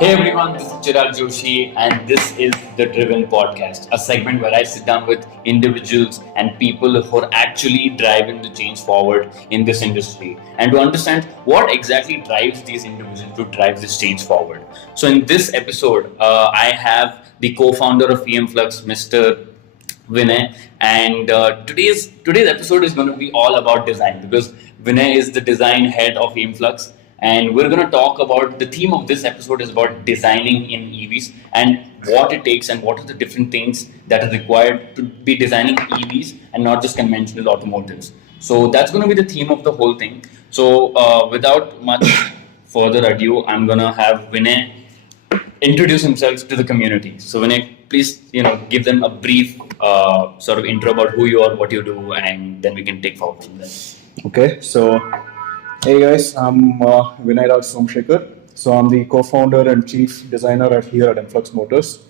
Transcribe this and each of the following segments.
Hey everyone, this is Chirag Joshi, and this is the Driven Podcast, a segment where I sit down with individuals and people who are actually driving the change forward in this industry and to understand what exactly drives these individuals to drive this change forward. So, in this episode, I have the co founder of Emflux, Mr. Vinay, and today's episode is going to be all about design because Vinay is the design head of Emflux, and we're going to talk about the theme of this episode is about designing in EVs and what it takes and what are the different things that are required to be designing EVs and not just conventional automotives. So that's going to be the theme of the whole thing. So without much further ado, I'm going to have Vinay introduce himself to the community. So Vinay, please give them a brief sort of intro about who you are, what you do, and then we can take forward from there. Okay, so hey guys, I'm Vinay Raj Somashekar. So I'm the co-founder and chief designer here at Emflux Motors.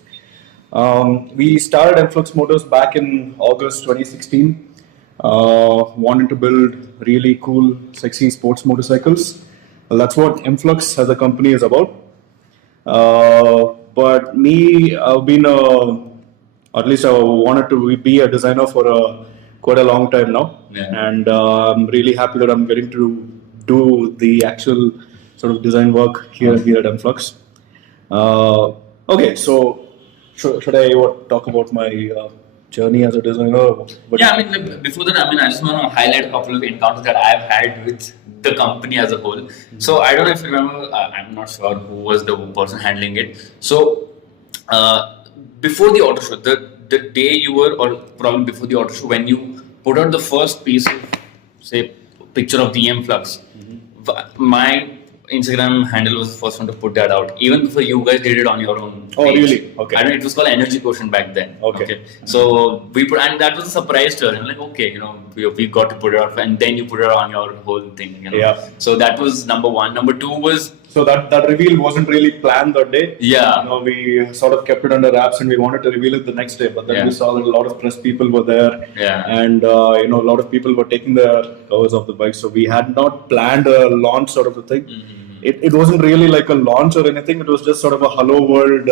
We started Emflux Motors back in August 2016. Wanted to build really cool, sexy sports motorcycles. Well, that's what Emflux as a company is about. But me, I've been at least I wanted to be a designer for quite a long time now, and I'm really happy that I'm getting to do the actual sort of design work here at Emflux. Okay, so should I talk about my journey as a designer? Yeah, I mean, before that, I just want to highlight a couple of encounters that I've had with the company as a whole. Mm-hmm. So I don't know if you remember, I'm not sure who was the person handling it. So before the auto show, the day you were, or probably before the auto show, when you put out the first piece of, say, picture of the Emflux, my Instagram handle was the first one to put that out. Even before you guys did it on your own page. Oh, really? Okay. I know it was called Energy Quotient back then. Okay. So we put, and that was a surprise to us. I'm like, okay, we got to put it out, and then you put it on your whole thing. Yeah. So that was number one. Number two was. So that reveal wasn't really planned that day. Yeah. We sort of kept it under wraps and we wanted to reveal it the next day. But then we saw that a lot of press people were there. Yeah. And, a lot of people were taking their covers off the bike. So we had not planned a launch sort of a thing. Mm-hmm. It wasn't really like a launch or anything. It was just sort of a hello world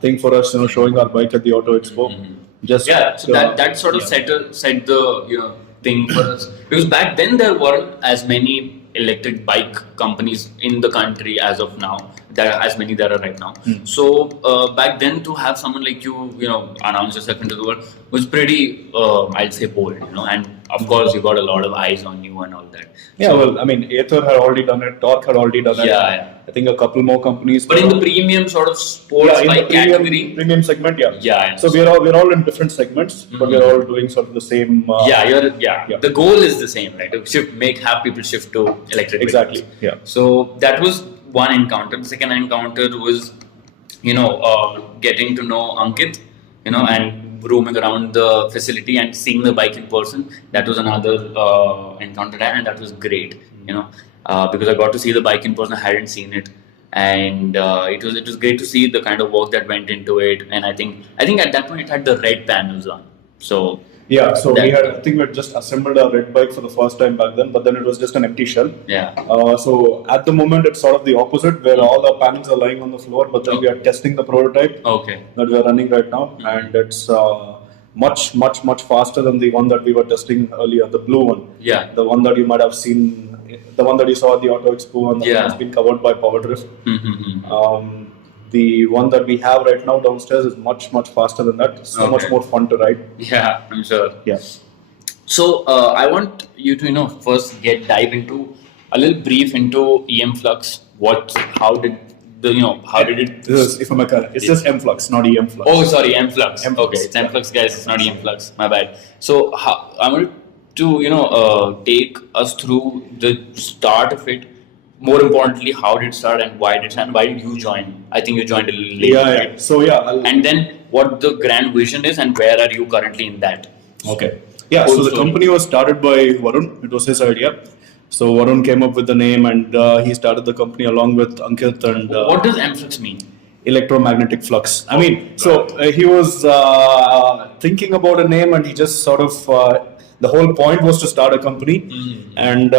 thing for us, showing our bike at the Auto Expo. Mm-hmm. So that sort of set the thing for us, because back then there weren't as many electric bike companies in the country as of now. There are as many there are right now. So back then, to have someone like you, announce yourself into the world was pretty, I'd say, bold. And of course, you got a lot of eyes on you and all that. Yeah, so, well, I mean, Aether had already done it, Torque had already done it. Yeah. I think a couple more companies. But in the premium sort of sports bike category, premium segment, yeah. So we're all in different segments, but we're all doing sort of the same. The goal is the same, right? To have people shift to electric. Exactly. Vehicles. Yeah. So that was one encounter. The second encounter was, getting to know Ankit, and roaming around the facility and seeing the bike in person. That was another encounter, and that was great. Because I got to see the bike in person. I hadn't seen it, and it was great to see the kind of work that went into it. And I think at that point it had the red panels on. So. Yeah, so we had just assembled our red bike for the first time back then, but then it was just an empty shell. Yeah. So at the moment it's sort of the opposite, where all the panels are lying on the floor, but then we are testing the prototype that we are running right now, and it's much faster than the one that we were testing earlier, the blue one. Yeah. The one that you might have seen, the one that you saw at the Auto Expo, and that's been covered by Power Drift. Mm-hmm. The one that we have right now downstairs is much faster than that. So much more fun to ride. Yeah, I'm sure. Yeah. So I want you to first dive into a little brief into Emflux. How did it? If I'm correct, it's just Emflux, not Emflux. Oh, sorry, Emflux. Okay, it's Emflux, guys. It's not Emflux. My bad. So I want to take us through the start of it. More importantly, how did it start and why did it start? And why did you join? I think you joined a little later. Yeah. Right? So and then what the grand vision is and where are you currently in that? Okay. Yeah. So the company was started by Varun. It was his idea. So Varun came up with the name and he started the company along with Ankit and. What does Emflux mean? Electromagnetic flux. He was thinking about a name and he just sort of The whole point was to start a company, and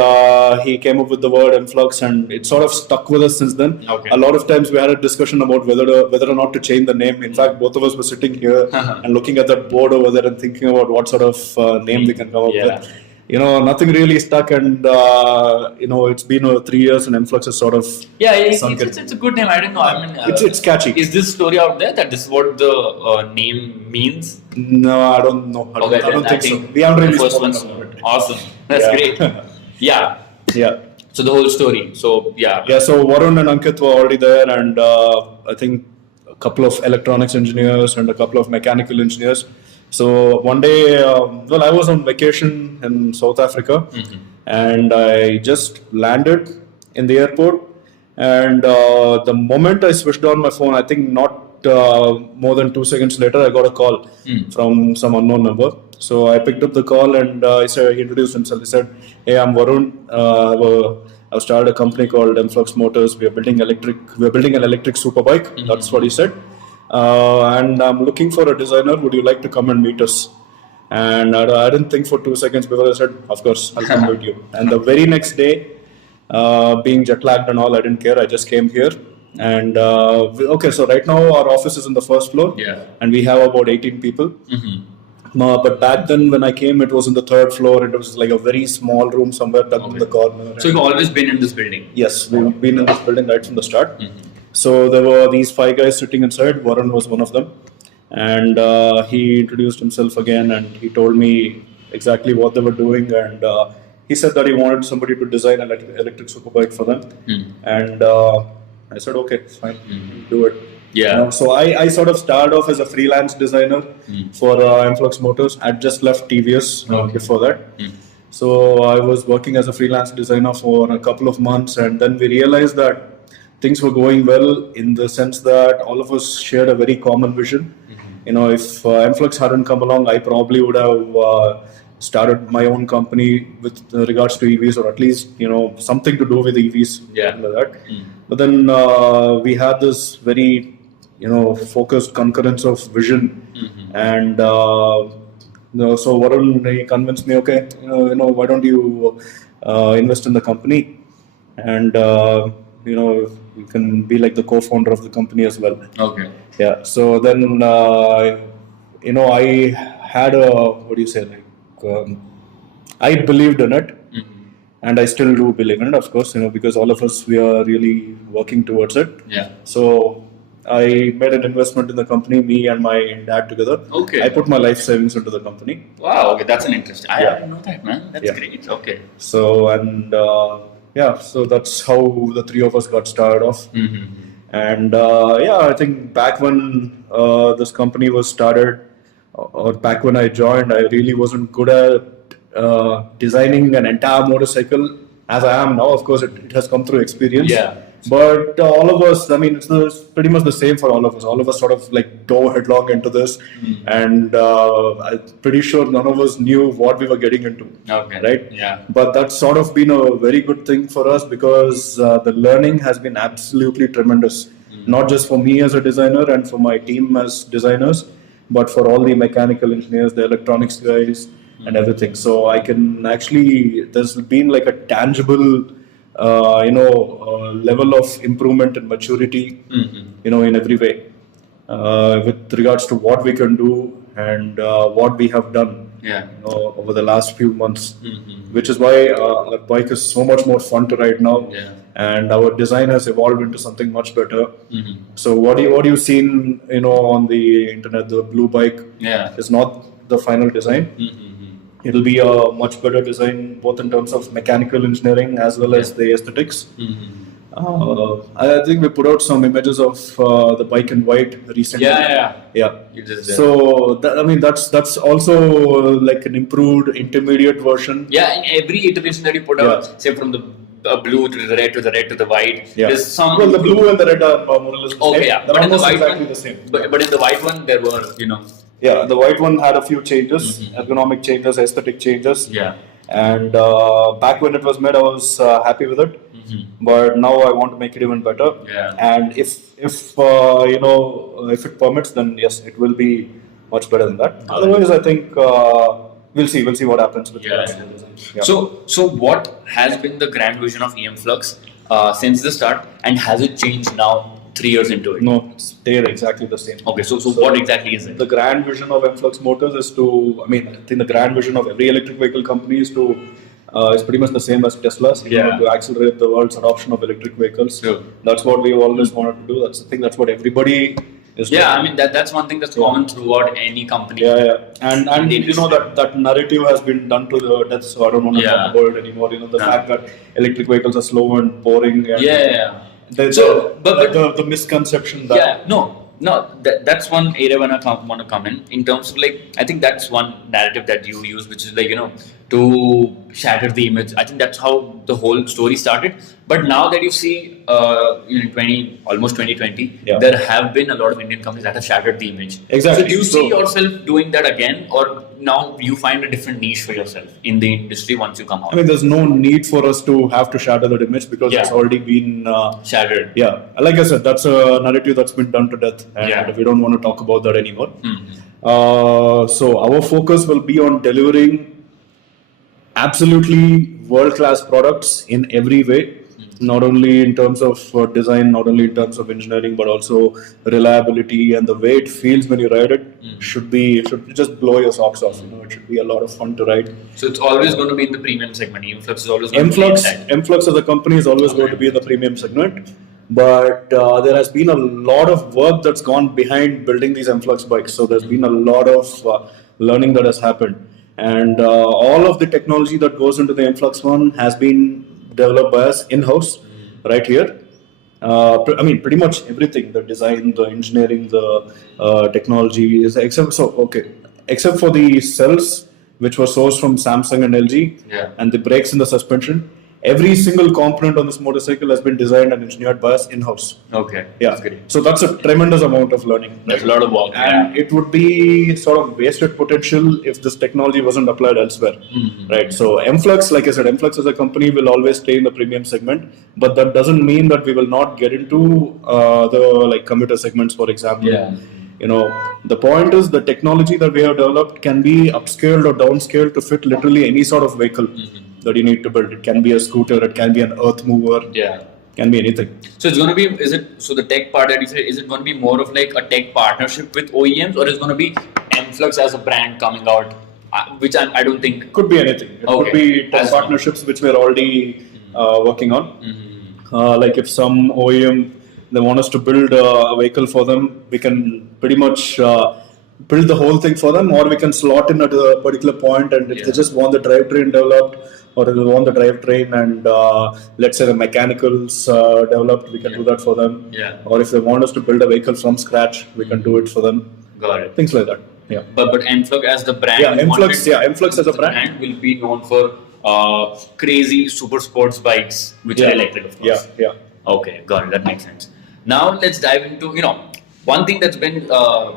he came up with the word Emflux, and it sort of stuck with us since then. Okay. A lot of times we had a discussion about whether or not to change the name. In fact, both of us were sitting here and looking at that board over there and thinking about what sort of name we can come up with. Nothing really stuck, and it's been 3 years, and Emflux is sort of it's a good name. I don't know. I mean, it's catchy. Is this story out there that this is what the name means? No, I don't know. I don't think so. We haven't really spoken about it. Awesome. That's great. Yeah. Yeah. So the whole story. So yeah. Yeah. So Varun and Ankit were already there, and I think a couple of electronics engineers and a couple of mechanical engineers. So one day, I was on vacation in South Africa, and I just landed in the airport. And the moment I switched on my phone, I think not more than 2 seconds later, I got a call from some unknown number. So I picked up the call, and he introduced himself. He said, "Hey, I'm Varun. I've started a company called Emflux Motors. We're building an electric superbike." That's what he said. And I'm looking for a designer. Would you like to come and meet us? And I didn't think for 2 seconds before I said, "Of course, I'll come meet you." And the very next day, being jet lagged and all, I didn't care. I just came here. And so right now our office is in the first floor, and we have about 18 people. But back then, when I came, it was in the third floor. It was like a very small room somewhere tucked in the corner. So you've always been in this building? Yes, we've been in this building right from the start. So there were these 5 guys sitting inside. Varun was one of them, and he introduced himself again, and he told me exactly what they were doing, and he said that he wanted somebody to design an electric superbike for them, and I said, okay, fine, do it. Yeah. So I sort of started off as a freelance designer for Emflux Motors. I'd just left TVS before that. So I was working as a freelance designer for a couple of months, and then we realized that things were going well in the sense that all of us shared a very common vision. If Emflux hadn't come along, I probably would have started my own company with regards to EVs, or at least something to do with EVs, like that. But then we had this very focused concurrence of vision, and so Varun, he convinced me, okay, why don't you invest in the company, and you can be like the co-founder of the company as well. Okay. Yeah. So then I had I believed in it, and I still do believe in it, of course, because all of us, we are really working towards it. Yeah. So I made an investment in the company, me and my dad together. Okay. I put my life savings into the company. Wow. Okay, that's an interesting. I didn't know that, man. That's great. Okay. So so that's how the 3 of us got started off. And I think back when this company was started, or back when I joined, I really wasn't good at designing an entire motorcycle as I am now. Of course, it has come through experience. Yeah. But all of us, I mean, it's pretty much the same for all of us. All of us sort of like dove headlong into this, and I'm pretty sure none of us knew what we were getting into. Okay. Right? Yeah. But that's sort of been a very good thing for us, because the learning has been absolutely tremendous. Not just for me as a designer and for my team as designers, but for all the mechanical engineers, the electronics guys, and everything. So I can actually, there's been like a tangible level of improvement and maturity, in every way, with regards to what we can do and what we have done, over the last few months, which is why our bike is so much more fun to ride now, and our design has evolved into something much better. So what you've seen, on the internet, the blue bike, is not the final design. It'll be a much better design, both in terms of mechanical engineering as well as the aesthetics. I think we put out some images of the bike in white recently. Yeah. You just did. So that's also like an improved intermediate version. Yeah, in every iteration that you put out, say from the blue to the red to the red to the white, there's some. Well, the blue and the red are more or less the same. Okay, yeah. They're But in the almost white exactly one, the same. but in the white one, there were, Yeah, the white one had a few changes, ergonomic changes, aesthetic changes. Yeah. And back when it was made, I was happy with it. But now I want to make it even better. Yeah. And if it permits, then yes, it will be much better than that. Otherwise, I think we'll see what happens with Yeah. the design. Yeah. So what has been the grand vision of Emflux since the start, and has it changed now 3 years into it? No, they're exactly the same. Okay, so what exactly is it? The grand vision of Emflux Motors is to, I think the grand vision of every electric vehicle company is to, is pretty much the same as Tesla's, to accelerate the world's adoption of electric vehicles. Sure. That's what we've always wanted to do. That's the thing, that's what everybody is doing. Yeah, I mean that's one thing that's common throughout any company. Yeah. And you know that narrative has been done to the death, so I don't want to talk about it anymore. You know, the fact that electric vehicles are slow and boring. And the misconception that that's one area when I want to come in terms of like, I think that's one narrative that you use, which is like, to shatter the image. I think that's how the whole story started. But now that you see, almost 2020, there have been a lot of Indian companies that have shattered the image. Exactly. So do you see yourself doing that again, or now you find a different niche for yourself in the industry once you come out? I mean, there's no need for us to have to shatter that image because it's already been shattered. Yeah, like I said, that's a narrative that's been done to death, and we don't want to talk about that anymore. So our focus will be on delivering absolutely world-class products in every way, not only in terms of design, not only in terms of engineering, but also reliability and the way it feels when you ride it should just blow your socks off. It should be a lot of fun to ride. So it's always going to be in the premium segment. Emflux is always going to be inside. Emflux as a company is always going to be in the premium segment. But there has been a lot of work that's gone behind building these Emflux bikes. So there's been a lot of learning that has happened. And all of the technology that goes into the Emflux one has been developed by us in-house right here. Pretty much everything, the design, the engineering, the technology is except for the cells which were sourced from Samsung and LG and the brakes and the suspension. Every single component on this motorcycle has been designed and engineered by us in-house. Okay. Yeah. That's good. So that's a tremendous amount of learning. There's a lot of work. And it would be sort of wasted potential if this technology wasn't applied elsewhere. Right. So Emflux, like I said, Emflux as a company will always stay in the premium segment, but that doesn't mean that we will not get into the commuter segments, for example. Yeah. The point is the technology that we have developed can be upscaled or downscaled to fit literally any sort of vehicle that you need to build. It can be a scooter, it can be an earth mover, can be anything. So it's going to be, the tech part that you said, is it going to be more of like a tech partnership with OEMs, or is it going to be Emflux as a brand coming out, which I don't think... Could be anything. It could be tech partnerships which we're already working on. Like if some OEM, they want us to build a vehicle for them, we can pretty much build the whole thing for them, or we can slot in at a particular point, and if they just want the drivetrain developed, or they want the drivetrain and let's say the mechanicals developed, we can do that for them. Or if they want us to build a vehicle from scratch, we can do it for them. Got it. Things like that. Yeah. But Emflux as the brand, Emflux as a brand will be known for crazy super sports bikes which are electric, of course. Yeah. Okay, got it. That makes sense. Now let's dive into one thing that's been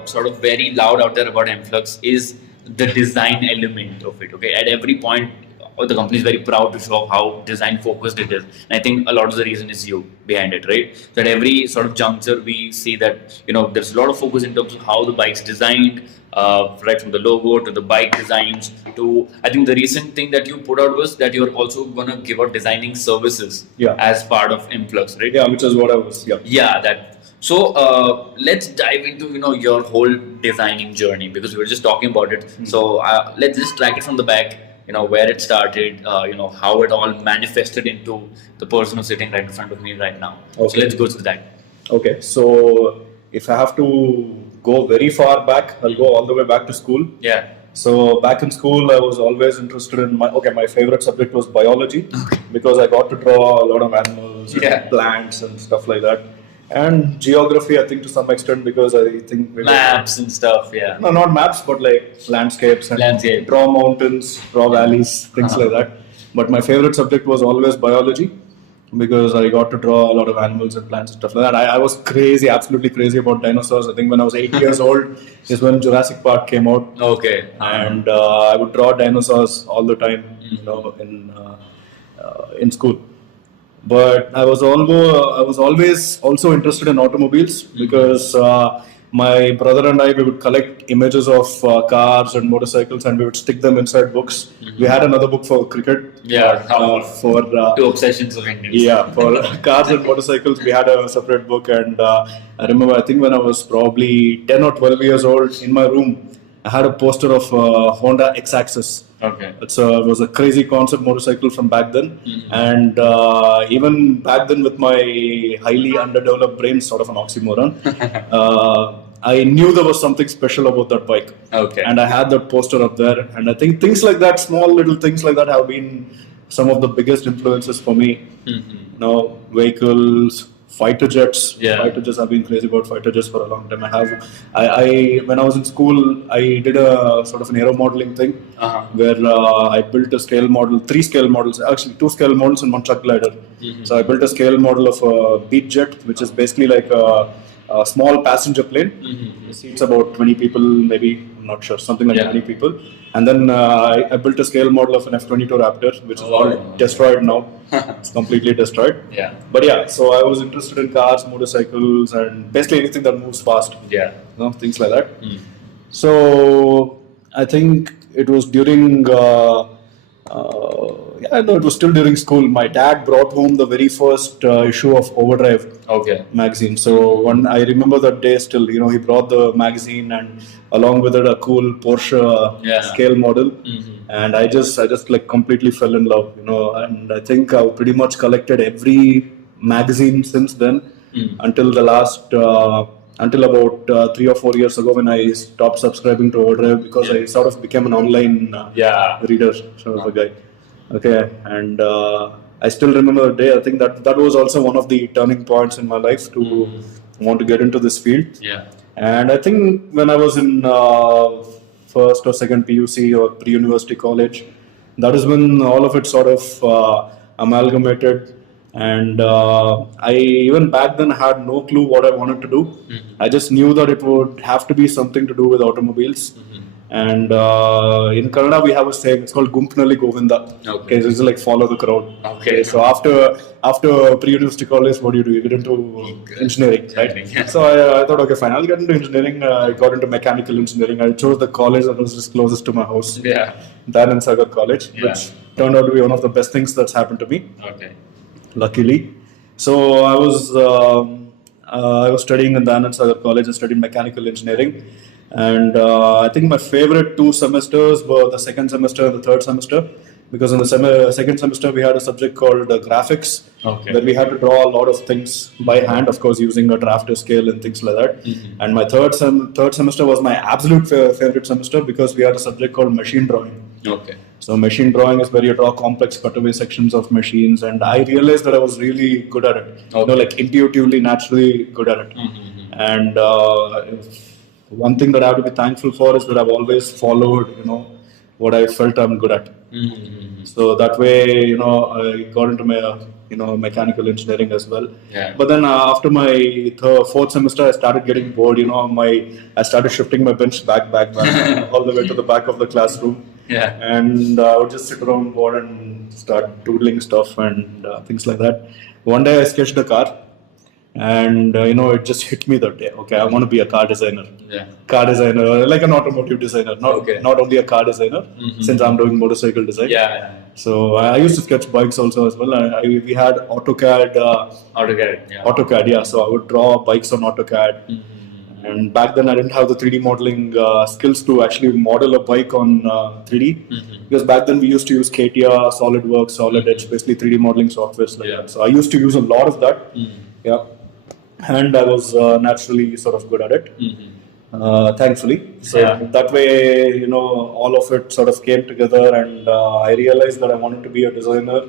sort of very loud out there about Emflux is the design element of it. Okay, at every point, the company is very proud to show how design focused it is. And I think a lot of the reason is you behind it, right? So at every sort of juncture, we see that, there's a lot of focus in terms of how the bike's designed, right from the logo to the bike designs to, I think the recent thing that you put out was that you're also going to give out designing services as part of Emflux, right? Yeah, which is what I was, So let's dive into, your whole designing journey, because we were just talking about it. So let's just track it from the back. Where it started, how it all manifested into the person who's sitting right in front of me right now. Okay. So let's go through that. Okay, so if I have to go very far back, I'll go all the way back to school. Yeah. So back in school, I was always interested in my favorite subject was biology, because I got to draw a lot of animals, and plants and stuff like that. And geography, I think to some extent, because I think maps and stuff, No, not maps, but like landscapes and draw mountains, draw valleys, things like that. But my favorite subject was always biology, because I got to draw a lot of animals and plants and stuff like that. I was absolutely crazy about dinosaurs. I think when I was 8 years old is when Jurassic Park came out. Okay. And I would draw dinosaurs all the time, in school. But I was always also interested in automobiles, because my brother and I, we would collect images of cars and motorcycles, and we would stick them inside books. We had another book for cricket. For Two obsessions of Indians. yeah, for cars and motorcycles, we had a separate book. And I remember, I think when I was probably 10 or 12 years old, in my room, I had a poster of Honda X-Axis. Okay. It was a crazy concept motorcycle from back then. And even back then, with my highly underdeveloped brain, sort of an oxymoron, I knew there was something special about that bike. Okay. And I had that poster up there. And I think things like that, small little things like that, have been some of the biggest influences for me. You know, vehicles, fighter jets. Yeah. Fighter jets. I've been crazy about fighter jets for a long time. I when I was in school, I did a sort of an aero modeling thing where I built a scale model, 3 scale models, actually 2 scale models and 1 truck glider. So I built a scale model of a Beat Jet, which is basically like a small passenger plane. It seats about 20 people, maybe, I'm not sure, something like 20 people. And then I built a scale model of an F-22 Raptor, which is all destroyed now. It's completely destroyed. Yeah. But yeah, so I was interested in cars, motorcycles, and basically anything that moves fast. Yeah. You know, things like that. So I think it was during it was still during school. My dad brought home the very first issue of Overdrive magazine. So I remember that day still. You know, he brought the magazine and along with it a cool Porsche scale model. And I just like completely fell in love. You know, and I think I've pretty much collected every magazine since then until the last. Until about 3 or 4 years ago, when I stopped subscribing to Overdrive because I sort of became an online reader sort of a guy. Okay, and I still remember the day. I think that was also one of the turning points in my life to want to get into this field. Yeah. And I think when I was in first or second PUC or pre-university college, that is when all of it sort of amalgamated. And I even back then had no clue what I wanted to do. I just knew that it would have to be something to do with automobiles. And in Kannada we have a saying, it's called Gumpnalli Govinda. Okay, so it's like follow the crowd. Okay. So after pre-university college, what do? You get into engineering, right? Yeah. So I thought, okay, fine, I'll get into engineering. I got into mechanical engineering. I chose the college that was just closest to my house. Yeah. Danan Sagar College, which turned out to be one of the best things that's happened to me. Okay. Luckily. So I was studying in the Anand Sagar College. I studied mechanical engineering, and I think my favorite 2 semesters were the second semester and the third semester, because in the second semester we had a subject called graphics, where we had to draw a lot of things by hand, of course using a drafter scale and things like that. And my third semester was my absolute favorite semester, because we had a subject called machine drawing. Okay. So machine drawing is where you draw complex cutaway sections of machines, and I realized that I was really good at it. You know, like intuitively, naturally good at it. And one thing that I have to be thankful for is that I've always followed, you know, what I felt I'm good at. So that way, you know, I got into my, mechanical engineering as well. Yeah. But then after my fourth semester, I started getting bored. You know, I started shifting my bench back all the way to the back of the classroom. Yeah. And I would just sit around bored and start doodling stuff and things like that. One day I sketched a car, and it just hit me that day. Okay, I want to be a car designer. Yeah. Car designer, like an automotive designer, not only a car designer, since I'm doing motorcycle design. Yeah. So I used to sketch bikes also as well. We had AutoCAD. AutoCAD, yeah. So I would draw bikes on AutoCAD. And back then I didn't have the 3D modeling skills to actually model a bike on 3D. Because back then we used to use CATIA, SolidWorks, Solid Edge, basically 3D modeling softwares like that. So I used to use a lot of that. Yeah. And I was naturally sort of good at it. Thankfully. So that way, all of it sort of came together, and I realized that I wanted to be a designer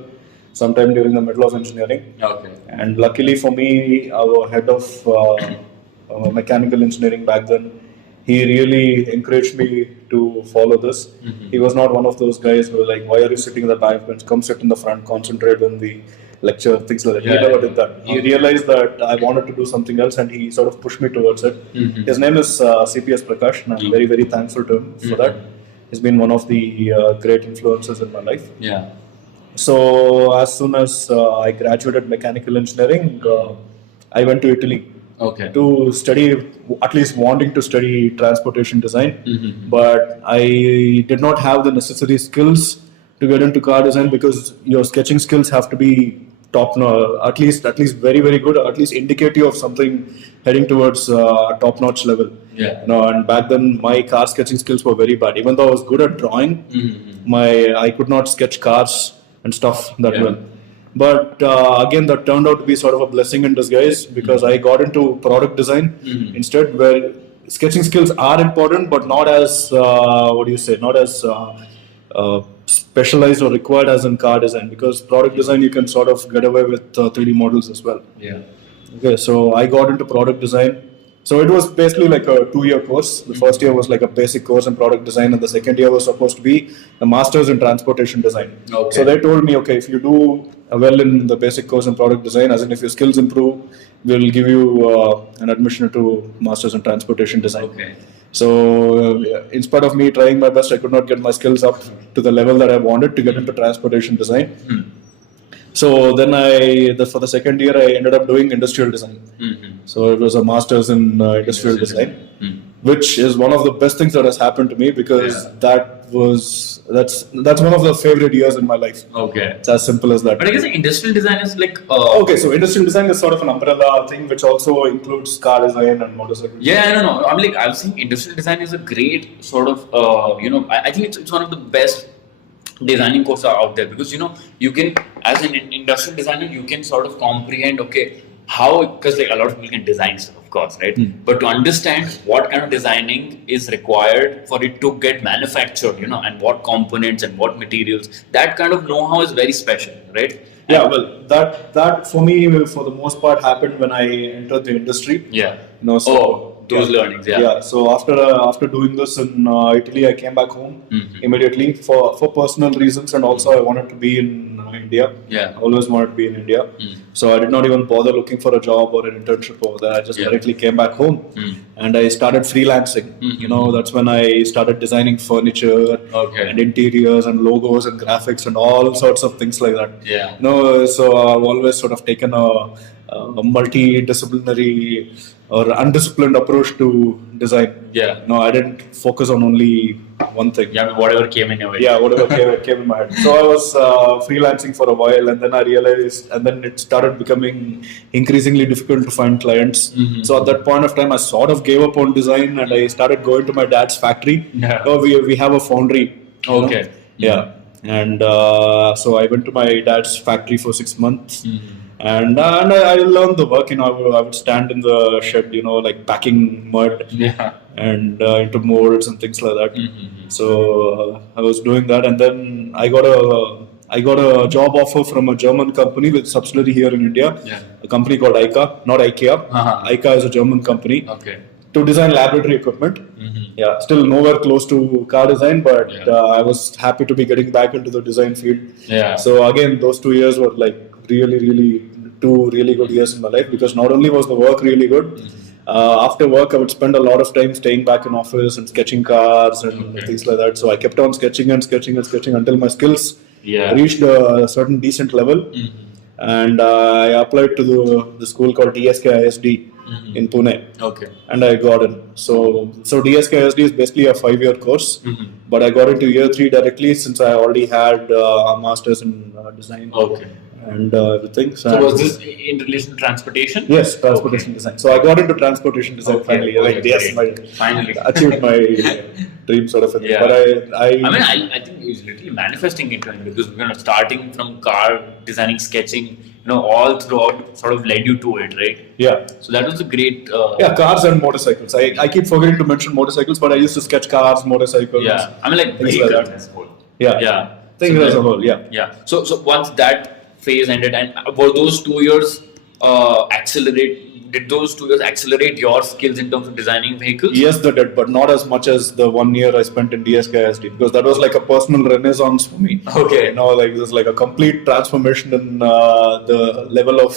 sometime during the middle of engineering. Okay. And luckily for me, our head of mechanical engineering back then, he really encouraged me to follow this. He was not one of those guys who were like, why are you sitting in the back bench? Come sit in the front, concentrate on the lecture, things like that. He never did that. He realized that I wanted to do something else, and he sort of pushed me towards it. His name is CPS Prakash, and I'm very, very thankful to him for that. He's been one of the great influences in my life. Yeah. So as soon as I graduated mechanical engineering, I went to Italy Okay. to study, at least wanting to study transportation design. Mm-hmm. But I did not have the necessary skills to get into car design because your sketching skills have to be top notch, at least very very good, or at least indicative of something heading towards top notch level. Yeah. And back then my car sketching skills were very bad. Even though I was good at drawing, Mm-hmm. I could not sketch cars and stuff that Yeah. well. But again, that turned out to be sort of a blessing in disguise because I got into product design instead, where sketching skills are important, but not as not as specialized or required as in car design. Because product design, you can sort of get away with 3D models as well. Yeah. Okay, so I got into product design. So it was basically like a 2-year course. The first year was like a basic course in product design, and the second year was supposed to be a master's in transportation design. Okay. So they told me, okay, if you do well in the basic course in product design, as in if your skills improve, we'll give you an admission to master's in transportation design. Okay. So in spite of me trying my best, I could not get my skills up to the level that I wanted to get into transportation design. So then for the second year, I ended up doing industrial design. Mm-hmm. So it was a master's in industrial design, which is one of the best things that has happened to me because that's one of the favorite years in my life. Okay. It's as simple as that. But I guess industrial design is like. Okay, so industrial design is sort of an umbrella thing which also includes car design and motorcycle. Yeah, I don't know. I'm like, I've seen industrial design is a great sort of, I think it's one of the best designing courses out there because, you can, as an industrial designer, you can sort of comprehend, okay, how, because like a lot of people can design stuff, of course, right? But to understand what kind of designing is required for it to get manufactured, and what components and what materials, that kind of know-how is very special, right? Yeah, well, that for me, for the most part, happened when I entered the industry. Yeah. So those learnings, yeah. Yeah. So after doing this in Italy, I came back home immediately for personal reasons, and also I wanted to be in India. Yeah. I always wanted to be in India. So I did not even bother looking for a job or an internship over there. I just directly came back home, and I started freelancing. That's when I started designing furniture and interiors and logos and graphics and all sorts of things like that. Yeah. So I've always sort of taken a multidisciplinary or undisciplined approach to design. Yeah. I didn't focus on only one thing. Yeah, whatever came in your way. Yeah, whatever came in my head. So I was freelancing for a while, and then I realized, and then it started becoming increasingly difficult to find clients. So at that point of time, I sort of gave up on design, and I started going to my dad's factory. Yeah. We have a foundry. Okay. Yeah. And so I went to my dad's factory for 6 months. And I learned the work. I would stand in the shed, like packing mud and into molds and things like that. So I was doing that, and then I got a job offer from a German company with subsidiary here in India. Yeah. A company called ICA, not IKEA. ICA is a German company. Okay. To design laboratory equipment. Yeah, still nowhere close to car design, but I was happy to be getting back into the design field. Yeah. So again, those 2 years were like really 2 really good years in my life because not only was the work really good, after work I would spend a lot of time staying back in office and sketching cars and things like that. So I kept on sketching until my skills reached a certain decent level. And I applied to the school called DSK ISD in Pune. Okay. And I got in. So DSK ISD is basically a 5-year course, but I got into year 3 directly since I already had a master's in design. Okay. And everything. So was this in relation to transportation? Yes, transportation design. So I got into transportation design finally. Finally achieved my dream sort of thing. Yeah. But I think it's literally manifesting into it because starting from car designing, sketching, all throughout sort of led you to it, right? Yeah. So that was a great. Cars and motorcycles. I keep forgetting to mention motorcycles, but I used to sketch cars, motorcycles. Yeah. Like vehicles as a whole. Yeah. Yeah. Things as a whole. Yeah. Yeah. So once that phase ended, and were those 2 years did those 2 years accelerate your skills in terms of designing vehicles? Yes, they did, but not as much as the 1 year I spent in DSKISD because that was like a personal renaissance for me. Okay. Like there's like a complete transformation in the level of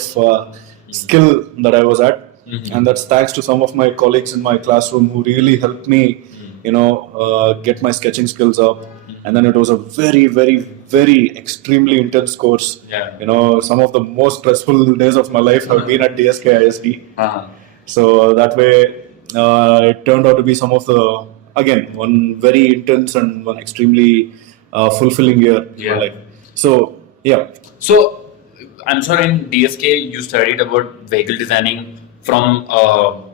skill that I was at. And that's thanks to some of my colleagues in my classroom who really helped me, get my sketching skills up. And then it was a very, very, very extremely intense course. Yeah. Some of the most stressful days of my life have been at DSK ISD. So that way, it turned out to be some of the, again, one very intense and one extremely fulfilling year in my life. So yeah. So, I'm sure in DSK you studied about vehicle designing from,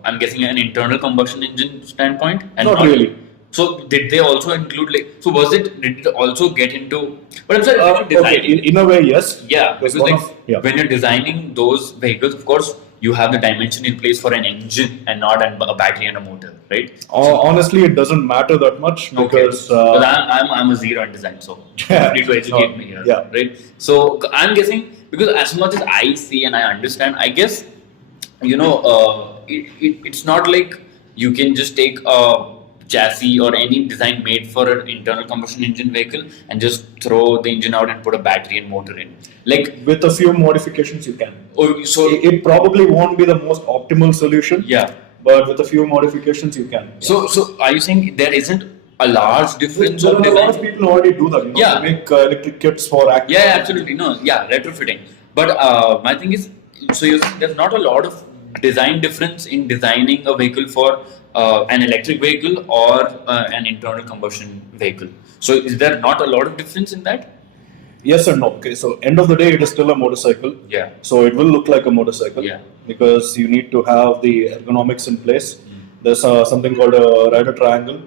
I'm guessing, an internal combustion engine standpoint, and Not really. So, did they also include like? So, was it? Did it also get into? But I'm sorry, when you're Okay, designing, in a way, yes. yeah, because one like yeah. when you're designing those vehicles, of course, you have the dimension in place for an engine and not a battery and a motor, right? Honestly, it doesn't matter that much because Because I'm a zero in design, so you need to educate me here, yeah. right? So I'm guessing because as much as I see and I understand, I guess it's not like you can just take a chassis or any design made for an internal combustion engine vehicle and just throw the engine out and put a battery and motor in. Like with a few modifications, you can. Oh, so it probably won't be the most optimal solution. Yeah. But with a few modifications, you can. So are you saying there isn't a large difference There of are a lot of design? people who already do that. Yeah. They make electric kits for active. Yeah, absolutely. No, yeah, retrofitting. But my thing is, so you're saying there's not a lot of design difference in designing a vehicle for an electric vehicle or an internal combustion vehicle. So is there not a lot of difference in that? Yes and no. Okay, so end of the day, it is still a motorcycle. Yeah. So it will look like a motorcycle. Yeah. Because you need to have the ergonomics in place. There's something called a rider triangle.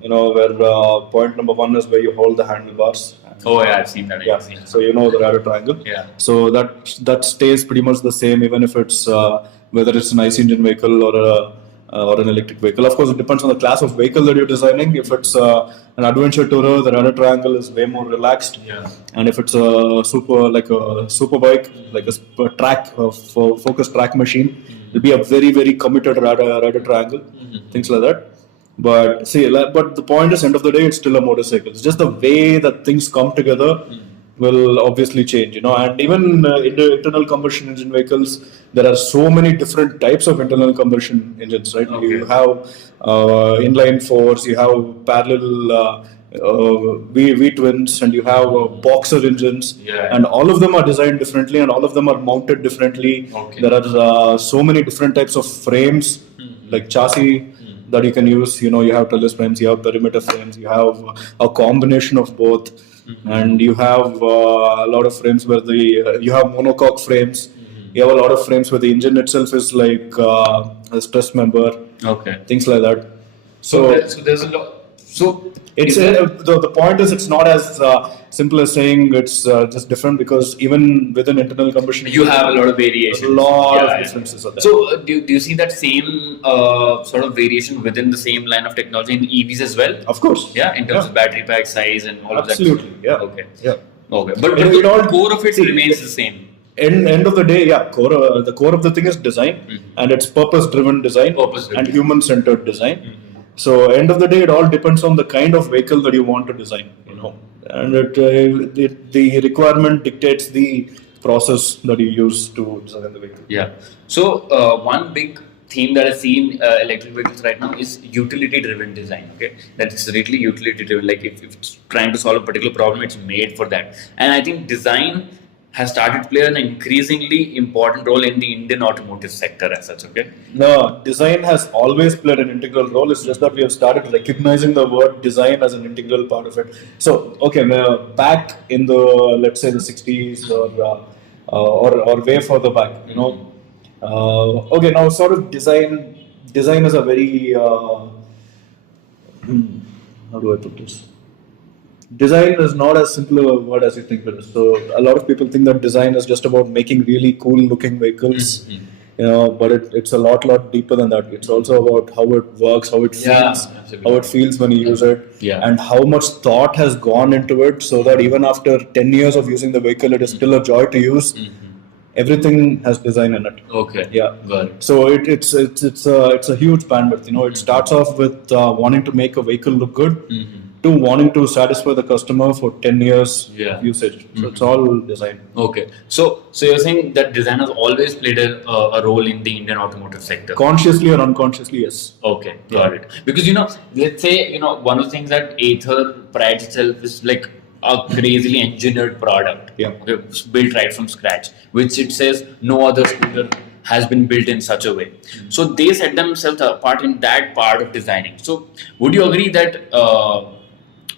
Where point number one is where you hold the handlebars. Oh yeah, I've seen that. Yeah. So you know the rider triangle. Yeah. So that stays pretty much the same even if it's whether it's an IC engine vehicle or an electric vehicle. Of course, it depends on the class of vehicle that you're designing. If it's an adventure tourer, the rider triangle is way more relaxed. Yeah. And if it's a super bike, like a track, focused track machine, it'll be a very very committed rider triangle, things like that. But but the point is, end of the day, it's still a motorcycle. It's just the way that things come together will obviously change, And even in the internal combustion engine vehicles, there are so many different types of internal combustion engines, right? Okay. You have inline fours, you have parallel V twins, and you have boxer engines, and all of them are designed differently, and all of them are mounted differently. Okay. There are so many different types of frames, like chassis that you can use. You have trellis frames, you have perimeter frames, you have a combination of both, and you have a lot of frames where you have monocoque frames. You have a lot of frames where the engine itself is like a stress member. Okay. Things like that. So there's a lot. So it's the point is it's not as simple as saying it's just different, because even within internal combustion you have a lot of variations. A lot of differences are there. So do you see that same sort of variation within the same line of technology in EVs as well? Of course. Yeah, in terms of battery pack size and all Absolutely. of that. Yeah. Okay. Yeah. Okay. But the core of it remains the same. End of the day, yeah, the core of the thing is design, and it's purpose-driven design and human-centered design. So end of the day, it all depends on the kind of vehicle that you want to design, and the requirement dictates the process that you use to design the vehicle. Yeah. So one big theme that I see in electric vehicles right now is utility-driven design. Okay, that is really utility-driven. Like if it's trying to solve a particular problem, it's made for that. And I think design has started to play an increasingly important role in the Indian automotive sector as such. Okay. No, design has always played an integral role. It's just that we have started recognizing the word design as an integral part of it. So, okay, back in the, let's say, the 60s or way further back, okay, now sort of design is a very how do I put this? Design is not as simple a word as you think it is. So a lot of people think that design is just about making really cool looking vehicles, but it's a lot deeper than that. It's also about how it works, how it feels, how it feels when you use it, and how much thought has gone into it, so that even after 10 years of using the vehicle, it is still a joy to use. Everything has design in it. Okay. Yeah. Got it. So it's a huge bandwidth. It starts off with wanting to make a vehicle look good, to wanting to satisfy the customer for 10 years usage. So it's all design. Okay. So you're saying that design has always played a role in the Indian automotive sector? Consciously or unconsciously, yes. Okay, got it. Because let's say one of the things that Ather prides itself is like a crazily engineered product. Yeah. Okay, built right from scratch, which it says no other scooter has been built in such a way. So they set themselves apart in that part of designing. So would you agree that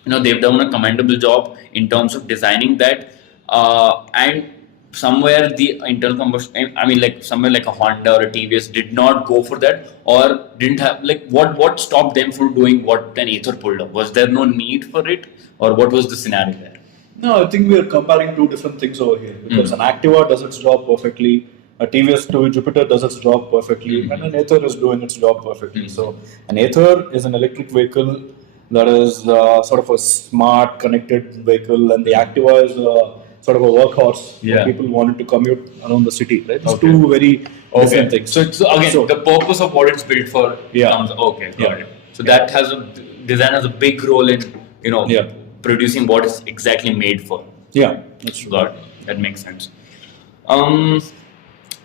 they've done a commendable job in terms of designing that, and somewhere the internal combustion, I mean, like somewhere like a Honda or a TVS did not go for that, or didn't have, like, what stopped them from doing what an Ather pulled off? Was there no need for it, or what was the scenario there? No, I think we are comparing two different things over here, because an Activa does its job perfectly, a TVS to Jupiter does its job perfectly, and an Ather is doing its job perfectly. So an Ather is an electric vehicle that is sort of a smart, connected vehicle, and the Activa is sort of a workhorse for people wanting to commute around the city. Right? It's two very different things. So again, the purpose of what it's built for comes. Okay, got it. So that has design has a big role in producing what it's exactly made for. Yeah, that's true. Got it. That makes sense.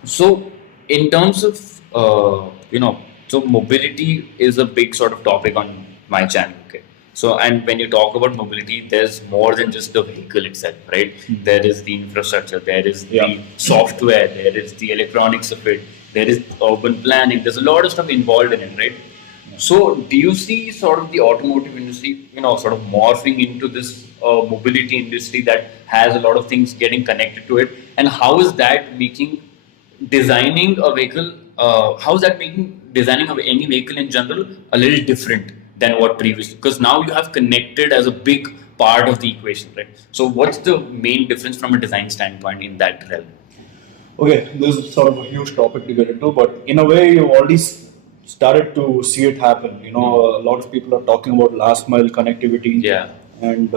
So in terms of so mobility is a big sort of topic on my channel. Okay. So, and when you talk about mobility, there's more than just the vehicle itself, right? There is the infrastructure, there is the software, there is the electronics of it, there is urban planning. There's a lot of stuff involved in it, right? So, do you see sort of the automotive industry, sort of morphing into this mobility industry that has a lot of things getting connected to it? And how is that making designing a vehicle? How is that making designing of any vehicle in general a little different than what previously? Because now you have connected as a big part of the equation, right? So, what's the main difference from a design standpoint in that realm? Okay, this is sort of a huge topic to get into, but in a way, you've already started to see it happen. A lot of people are talking about last mile connectivity and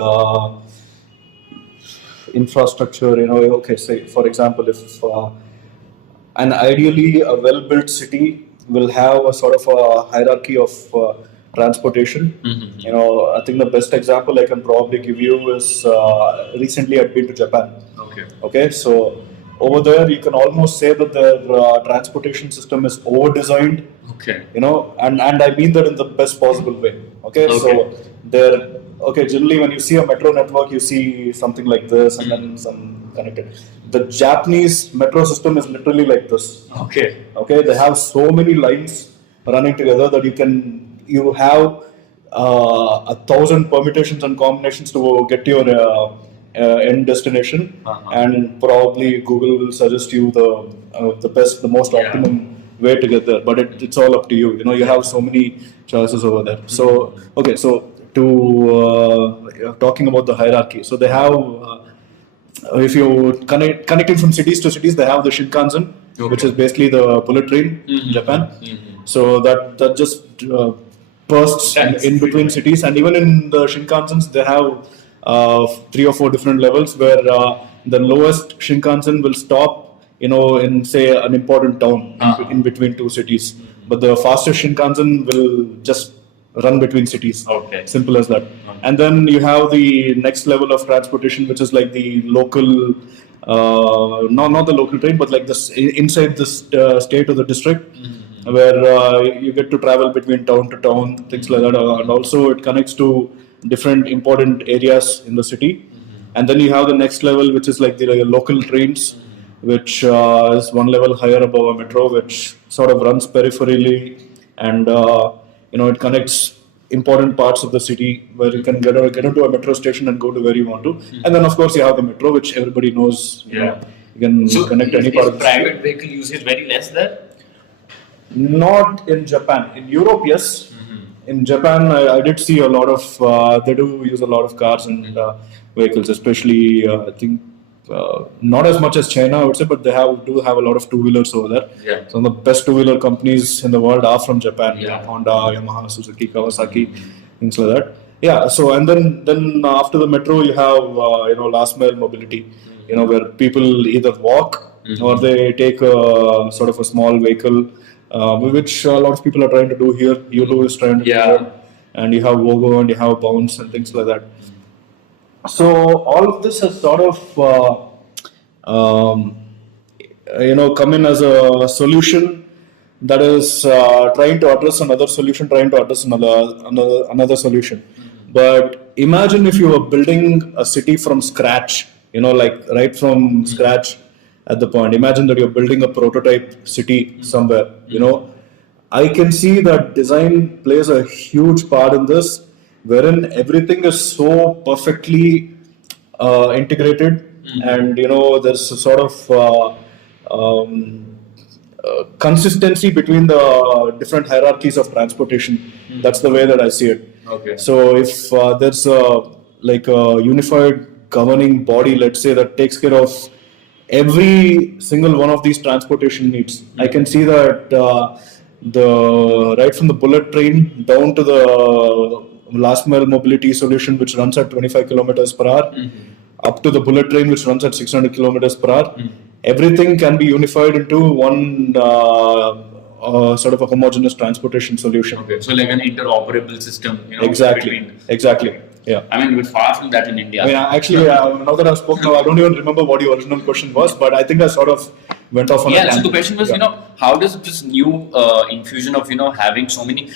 infrastructure. Okay, say for example, if and ideally a well-built city will have a sort of a hierarchy of transportation. I think the best example I can probably give you is recently I've been to Japan. Okay, so over there you can almost say that their transportation system is over-designed. And I mean that in the best possible way. So generally when you see a metro network, you see something like this and then some connected. The Japanese metro system is literally like this. They have so many lines running together that you have 1,000 permutations and combinations to get to your end destination, and probably Google will suggest you the most optimum way to get there. But it's all up to you. You have so many choices over there. So to talking about the hierarchy. So they have, if you connecting from cities to cities, they have the Shinkansen, which is basically the bullet train in Japan. So that just bursts in between cities, and even in the Shinkansens, they have 3 or 4 different levels where the lowest Shinkansen will stop, in say an important town in between 2 cities, but the fastest Shinkansen will just run between cities. Simple as that. And then you have the next level of transportation, which is like the local, not the local train, but like this inside this state or the district, where you get to travel between town to town, things like that, and also it connects to different important areas in the city. And then you have the next level, which is like the local trains, which is one level higher above a metro, which sort of runs peripherally, and it connects important parts of the city where you can get into a metro station and go to where you want to. And then of course you have the metro, which everybody knows. You can connect any part of the private vehicle usage very less there? Not in Japan. In Europe, yes. In Japan, I did see a lot of, they do use a lot of cars and vehicles, especially, I think, not as much as China, I would say, but they do have a lot of two-wheelers over there. Some of the best two-wheeler companies in the world are from Japan. Honda, Yamaha, Suzuki, Kawasaki, things like that. So and then after the metro, you have last mile mobility, where people either walk or they take sort of a small vehicle, which a lot of people are trying to do here. Yulu is trying to do here, and you have Vogo and you have Bounce and things like that. So all of this has sort of come in as a solution that is trying to address another solution, trying to address another solution. But imagine if you were building a city from scratch, like right from scratch, at the point. Imagine that you're building a prototype city somewhere. I can see that design plays a huge part in this, wherein everything is so perfectly integrated, and there's a sort of consistency between the different hierarchies of transportation. That's the way that I see it. Okay. So if there's like a unified governing body, let's say, that takes care of every single one of these transportation needs, I can see that the right from the bullet train down to the last mile mobility solution, which runs at 25 kilometers per hour, up to the bullet train, which runs at 600 kilometers per hour. Everything can be unified into one sort of a homogeneous transportation solution. Okay, so like an interoperable system. Exactly. Yeah. I mean, we're far from that in India. I mean, actually, now that I've spoken, I don't even remember what your original question was, but I think I sort of went off on a tangent. So the question was, how does this new infusion of, having so many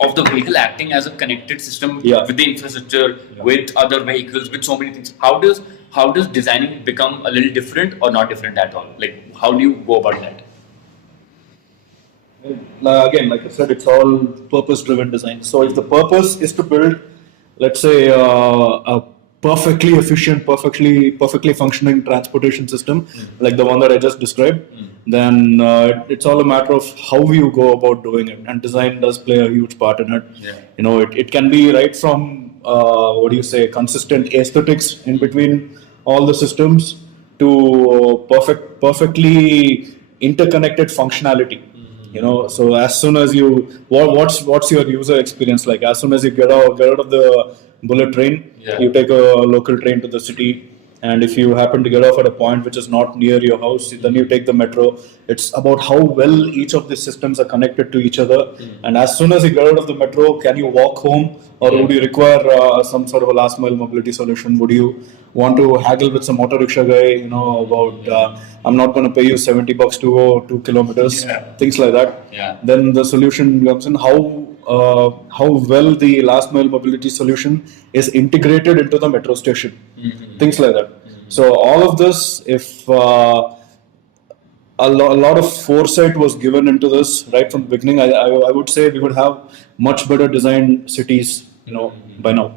of the vehicle acting as a connected system with the infrastructure, with other vehicles, with so many things, how does designing become a little different or not different at all? Like, how do you go about that? Again, like I said, it's all purpose-driven design. So if the purpose is to build, let's say, a perfectly efficient, perfectly functioning transportation system, like the one that I just described, then it's all a matter of how you go about doing it, and design does play a huge part in it. It can be right from consistent aesthetics in between all the systems to perfectly interconnected functionality. So as soon as what's your user experience like? As soon as you get out of the bullet train, you take a local train to the city, and if you happen to get off at a point which is not near your house, then you take the metro. It's about how well each of these systems are connected to each other. And as soon as you get out of the metro, can you walk home, or would you require some sort of a last mile mobility solution? Would you want to haggle with some auto rickshaw guy, about I'm not going to pay you $70 to go 2 kilometers, things like that. Then the solution comes in how well the last mile mobility solution is integrated into the metro station, things like that. So all of this, if a lot of foresight was given into this right from the beginning, I would say we would have much better designed cities, by now.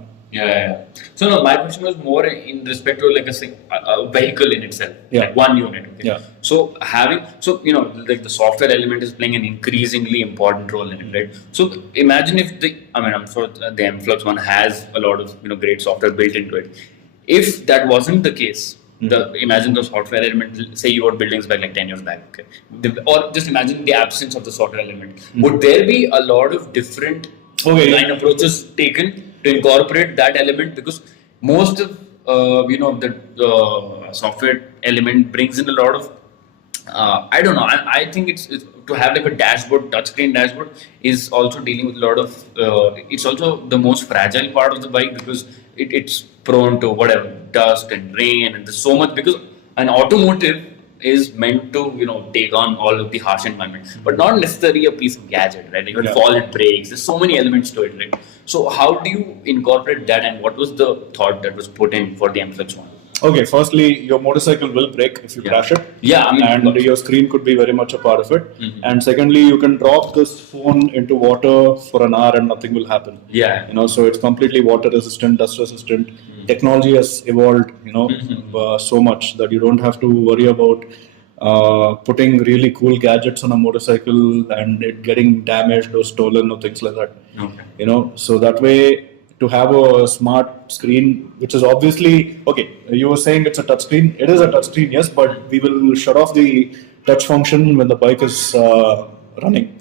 So no, my question was more in respect to like a vehicle in itself, like one unit. Okay? So like the software element is playing an increasingly important role in it, right? So imagine if I'm sure the Emflux one has a lot of great software built into it. If that wasn't the case, imagine the software element. Say you were buildings back like 10 years back, okay? Or just imagine the absence of the software element. Would there be a lot of different design approaches taken to incorporate that element? Because most of the software element brings in a lot of I don't know. I think it's to have like a dashboard, touchscreen dashboard, is also dealing with a lot of. It's also the most fragile part of the bike, because it's prone to whatever dust and rain, and there's so much, because an automotive is meant to take on all of the harsh environment, but not necessarily a piece of gadget, right? You can fall, it breaks. There's so many elements to it, right? So how do you incorporate that, and what was the thought that was put in for the Emflux one? Okay, firstly, your motorcycle will break if you crash it. And your screen could be very much a part of it. And secondly, you can drop this phone into water for an hour and nothing will happen. So it's completely water resistant, dust resistant. Technology has evolved, so much that you don't have to worry about putting really cool gadgets on a motorcycle and it getting damaged or stolen or things like that. So that way, to have a smart screen, which is obviously, you were saying it's a touch screen. It is a touch screen, yes, but we will shut off the touch function when the bike is running.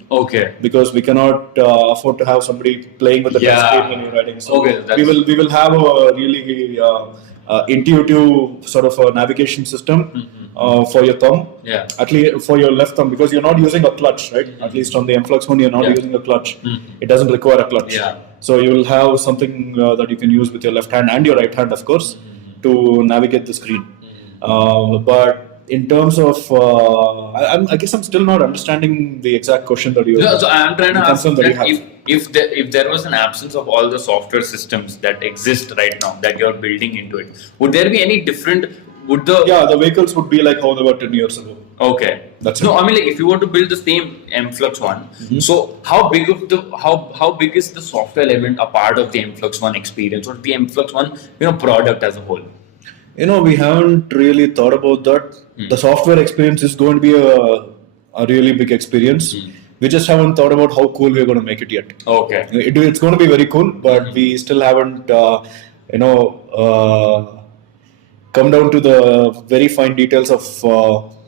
Because we cannot afford to have somebody playing with the touch screen when you're riding. So we will have a really intuitive sort of a navigation system for your thumb. At least for your left thumb, because you're not using a clutch, right? At least on the Emflux one, you're not using a clutch. It doesn't require a clutch. So you will have something that you can use with your left hand and your right hand, of course, to navigate the screen. But in terms of, I guess I'm still not understanding the exact question that you. So I'm trying to ask if there was an absence of all the software systems that exist right now that you're building into it, would there be any different would the Yeah, the vehicles would be like how they were 10 years ago. Okay. That's no, it. I mean, like, if you were to build the same Emflux one, so how big of the how big is the software element a part of the Emflux one experience or the Emflux one product as a whole? We haven't really thought about that. The software experience is going to be a really big experience. We just haven't thought about how cool we're going to make it yet. Okay. It's going to be very cool, but we still haven't, come down to the very fine details of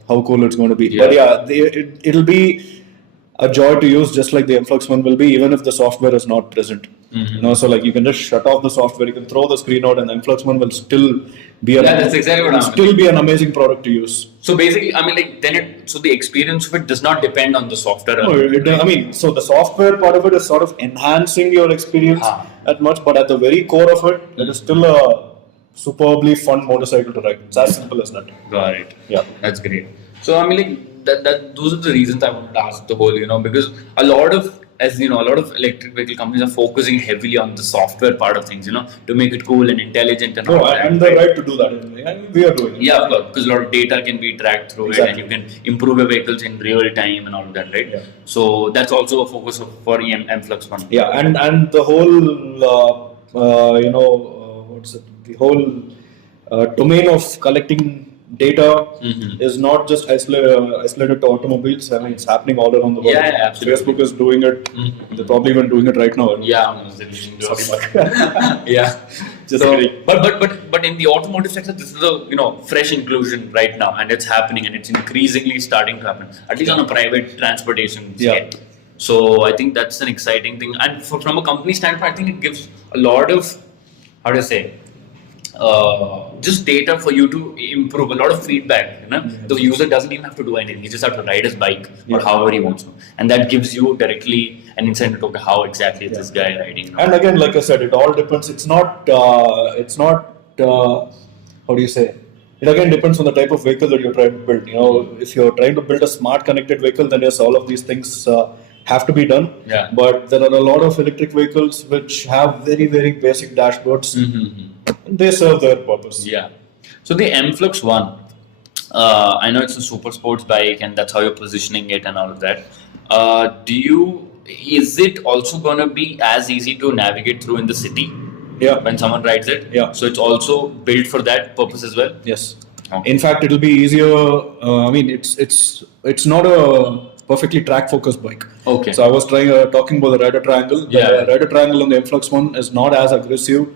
how cool it's going to be. Yeah. But yeah, it'll be a joy to use, just like the Emflux one will be, even if the software is not present. So like you can just shut off the software, you can throw the screen out, and the Emflux one will still be that's exactly what I'm still be an amazing product to use. So basically, I mean, like, so the experience of it does not depend on the software. No, so the software part of it is sort of enhancing your experience at much, but at the very core of it, it is still a superbly fun motorcycle to ride. It's as simple as that. Got it. Yeah. That's great. So I mean, like, that those are the reasons I wanted to ask the whole, because a lot of electric vehicle companies are focusing heavily on the software part of things, to make it cool and intelligent and all that. And they're right to do that. And we are doing it. Yeah, of course, because a lot of data can be tracked through it, and you can improve your vehicles in real time and all of that, right? Yeah. So that's also a focus for Emflux One. Yeah, and the whole, what's it? The whole domain of collecting data is not just isolated to automobiles. I mean, it's happening all around the world. Yeah, absolutely. Facebook is doing it. They're probably even doing it right now. Yeah, yeah. Just So, kidding. but in the automotive sector, this is a fresh inclusion right now, and it's happening, and it's increasingly starting to happen, at least on a private transportation scale. Yeah. So I think that's an exciting thing, and from a company standpoint, I think it gives a lot of, how do I say, just data for you to improve, a lot of feedback. The user doesn't even have to do anything; he just have to ride his bike or however he wants to, and that gives you directly an insight into how exactly is this guy riding. And again, like I said, it all depends. It's not. How do you say? It again depends on the type of vehicle that you're trying to build. If you're trying to build a smart connected vehicle, then yes, all of these things have to be done. Yeah. But there are a lot of electric vehicles which have very, very basic dashboards. They serve their purpose. Yeah. So the Emflux One, I know it's a super sports bike, and that's how you're positioning it and all of that. Is it also gonna be as easy to navigate through in the city? Yeah. When someone rides it? Yeah. So it's also built for that purpose as well? Yes. Okay. In fact, it'll be easier. It's not a perfectly track focused bike. Okay. So I was talking about the rider triangle. Yeah. The rider triangle on the Emflux One is not as aggressive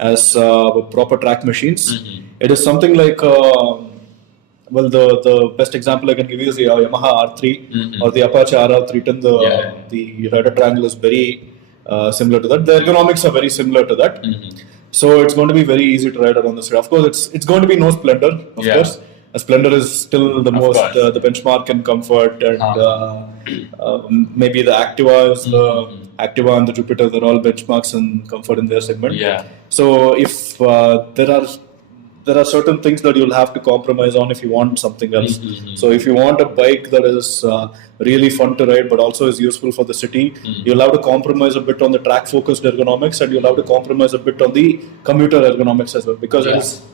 as proper track machines. It is something like, the best example I can give you is the Yamaha R3 or the Apache RR310. The rider triangle is very similar to that. The ergonomics are very similar to that. So it's going to be very easy to ride around the street. Of course, it's going to be no Splendor, of course. A Splendor is still the most the benchmark in comfort, and maybe the Activa is the Activa and the Jupiter. They're all benchmarks in comfort in their segment. Yeah. So if there are certain things that you'll have to compromise on if you want something else. So if you want a bike that is really fun to ride but also is useful for the city, you'll have to compromise a bit on the track focused ergonomics, and you'll have to compromise a bit on the commuter ergonomics as well, because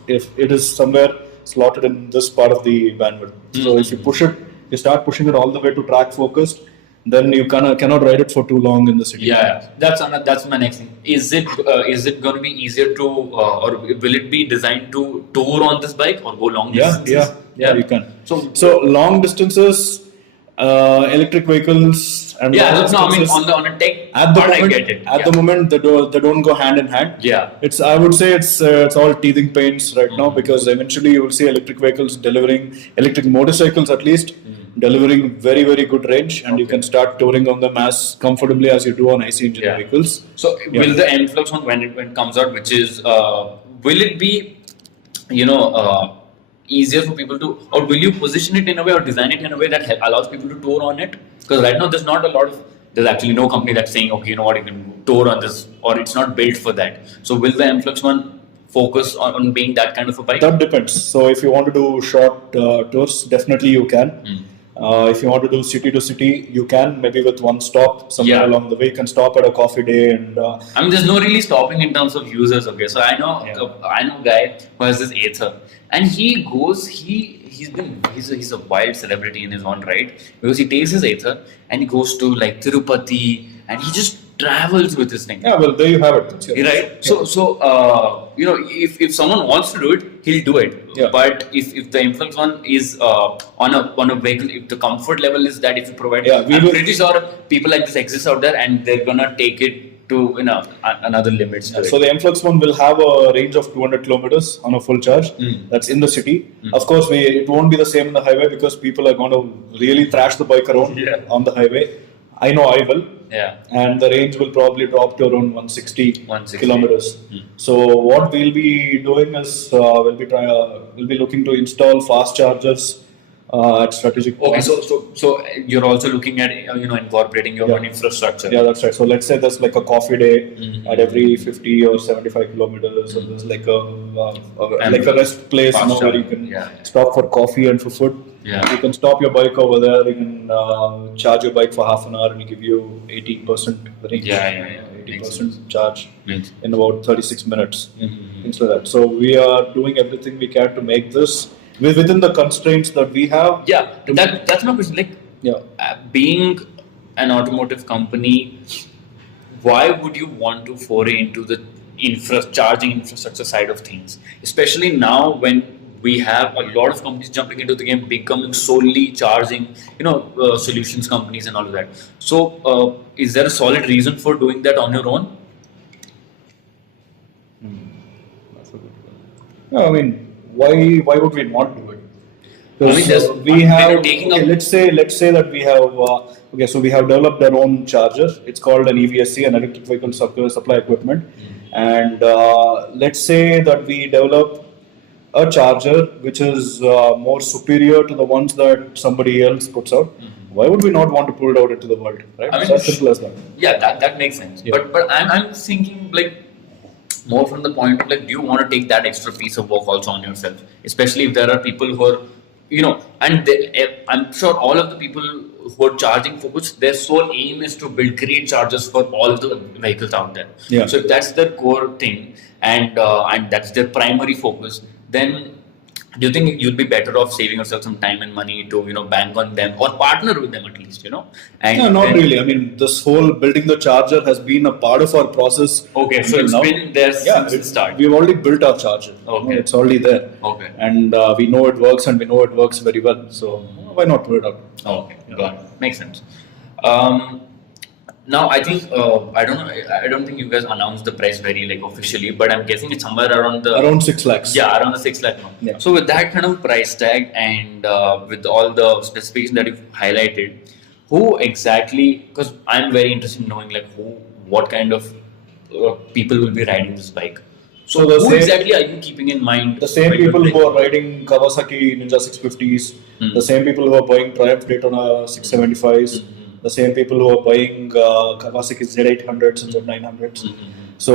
it is somewhere slotted in this part of the bandwidth. So if you start pushing it all the way to track focused, then you cannot ride it for too long in the city. Yeah, that's my next thing. Is it going to be easier to, or will it be designed to tour on this bike or go long distances? Yeah, you can. So long distances, electric vehicles, and on a tech at the part, moment, I get it. At the moment, they don't go hand in hand. Yeah. I would say it's all teething pains right now, because eventually you will see electric motorcycles at least, delivering very, very good range, and you can start touring on them as comfortably as you do on IC engine vehicles. So will the Emflux one, when it comes out, which is will it be easier for people to, or will you position it in a way or design it in a way that allows people to tour on it? Because right now there's actually no company that's saying, okay, you know what, you can tour on this, or it's not built for that. So will the Emflux one focus on being that kind of a bike? That depends. So if you want to do short tours, definitely you can. If you want to do city to city, you can maybe with one stop somewhere Yeah. along the way. You can stop at a coffee day and I mean, there's no really stopping in terms of users. Okay, so Yeah. I know a guy who has this Ather, and he goes, he's a wild celebrity in his own right, because he takes his Ather and he goes to like Tirupati, and he just travels with this thing. yeah. Well, there you have it. That's your Right. answer. So if someone wants to do it, he'll do it. Yeah. But if the Influx one is on a vehicle, if the comfort level is that if you provide, Yeah, we I'm will- pretty sure people like this exist out there, and they're gonna take it to another limits. To So it. the Emflux one will have a range of 200 kilometers on a full charge. That's in the city. Of course, it won't be the same in the highway because people are going to really thrash the bike around Yeah. on the highway. I know I will. Yeah. And the range will probably drop to around 160, 160. kilometers. So what we'll be doing is we'll be looking to install fast chargers at strategic Okay, points. so you're also looking at incorporating your Yeah. own infrastructure. Yeah, that's right. So let's say there's like a coffee day at every 50 or 75 kilometers. So there's like And like a rest place fast where you charging. can Yeah. stop for coffee and for food. Yeah. You can stop your bike over there. You can charge your bike for half an hour and it'll give you 18% range. Yeah. 18% charge Makes- in about 36 minutes. Things like that. So we are doing everything we can to make this within the constraints that we have. Yeah, that's my question. Like, Yeah. Being an automotive company, why would you want to foray into the charging infrastructure side of things? Especially now when we have a lot of companies jumping into the game, becoming solely charging, solutions companies and all of that. So, is there a solid reason for doing that on your own? No, I mean, why would we not do it? I mean, there's- we when have. you're taking Okay, up- let's say that we have. So we have developed our own charger. It's called an EVSC, an electric vehicle supply equipment. And let's say that we develop a charger which is more superior to the ones that somebody else puts out. Why would we not want to pull it out into the world? Right? I mean, It's as simple as that. Yeah, that makes sense. Yeah. But I'm thinking like more from the point of like, do you want to take that extra piece of work also on yourself? Especially if there are people who are, and I'm sure all of the people who are charging focus, their sole aim is to build great chargers for all the vehicles out there. Yeah. So if that's their core thing and that's their primary focus, then do you think you'd be better off saving yourself some time and money to bank on them or partner with them at least? And No, not then- really. I mean, this whole building the charger has been a part of our process. Okay, so until it's now. been there since the start. We've already built our charger. Okay. It's already there. Okay. And we know it works, and we know it works very well. So why not put it out? Okay, got it. Makes sense. Now I think I don't know. I don't think you guys announced the price very officially, but I'm guessing it's somewhere around the Around 6 lakhs. yeah around the 6 lakh now. Yeah. So with that kind of price tag and with all the specifications that you've highlighted, who exactly? Because I'm very interested in knowing what kind of people will be riding this bike. So So the who same- exactly are you keeping in mind? The same when you're people who playing? are riding Kawasaki Ninja 650s, the same people who are buying Triumph Daytona 675s, the same people who are buying Kawasaki Z800s and Z900s. So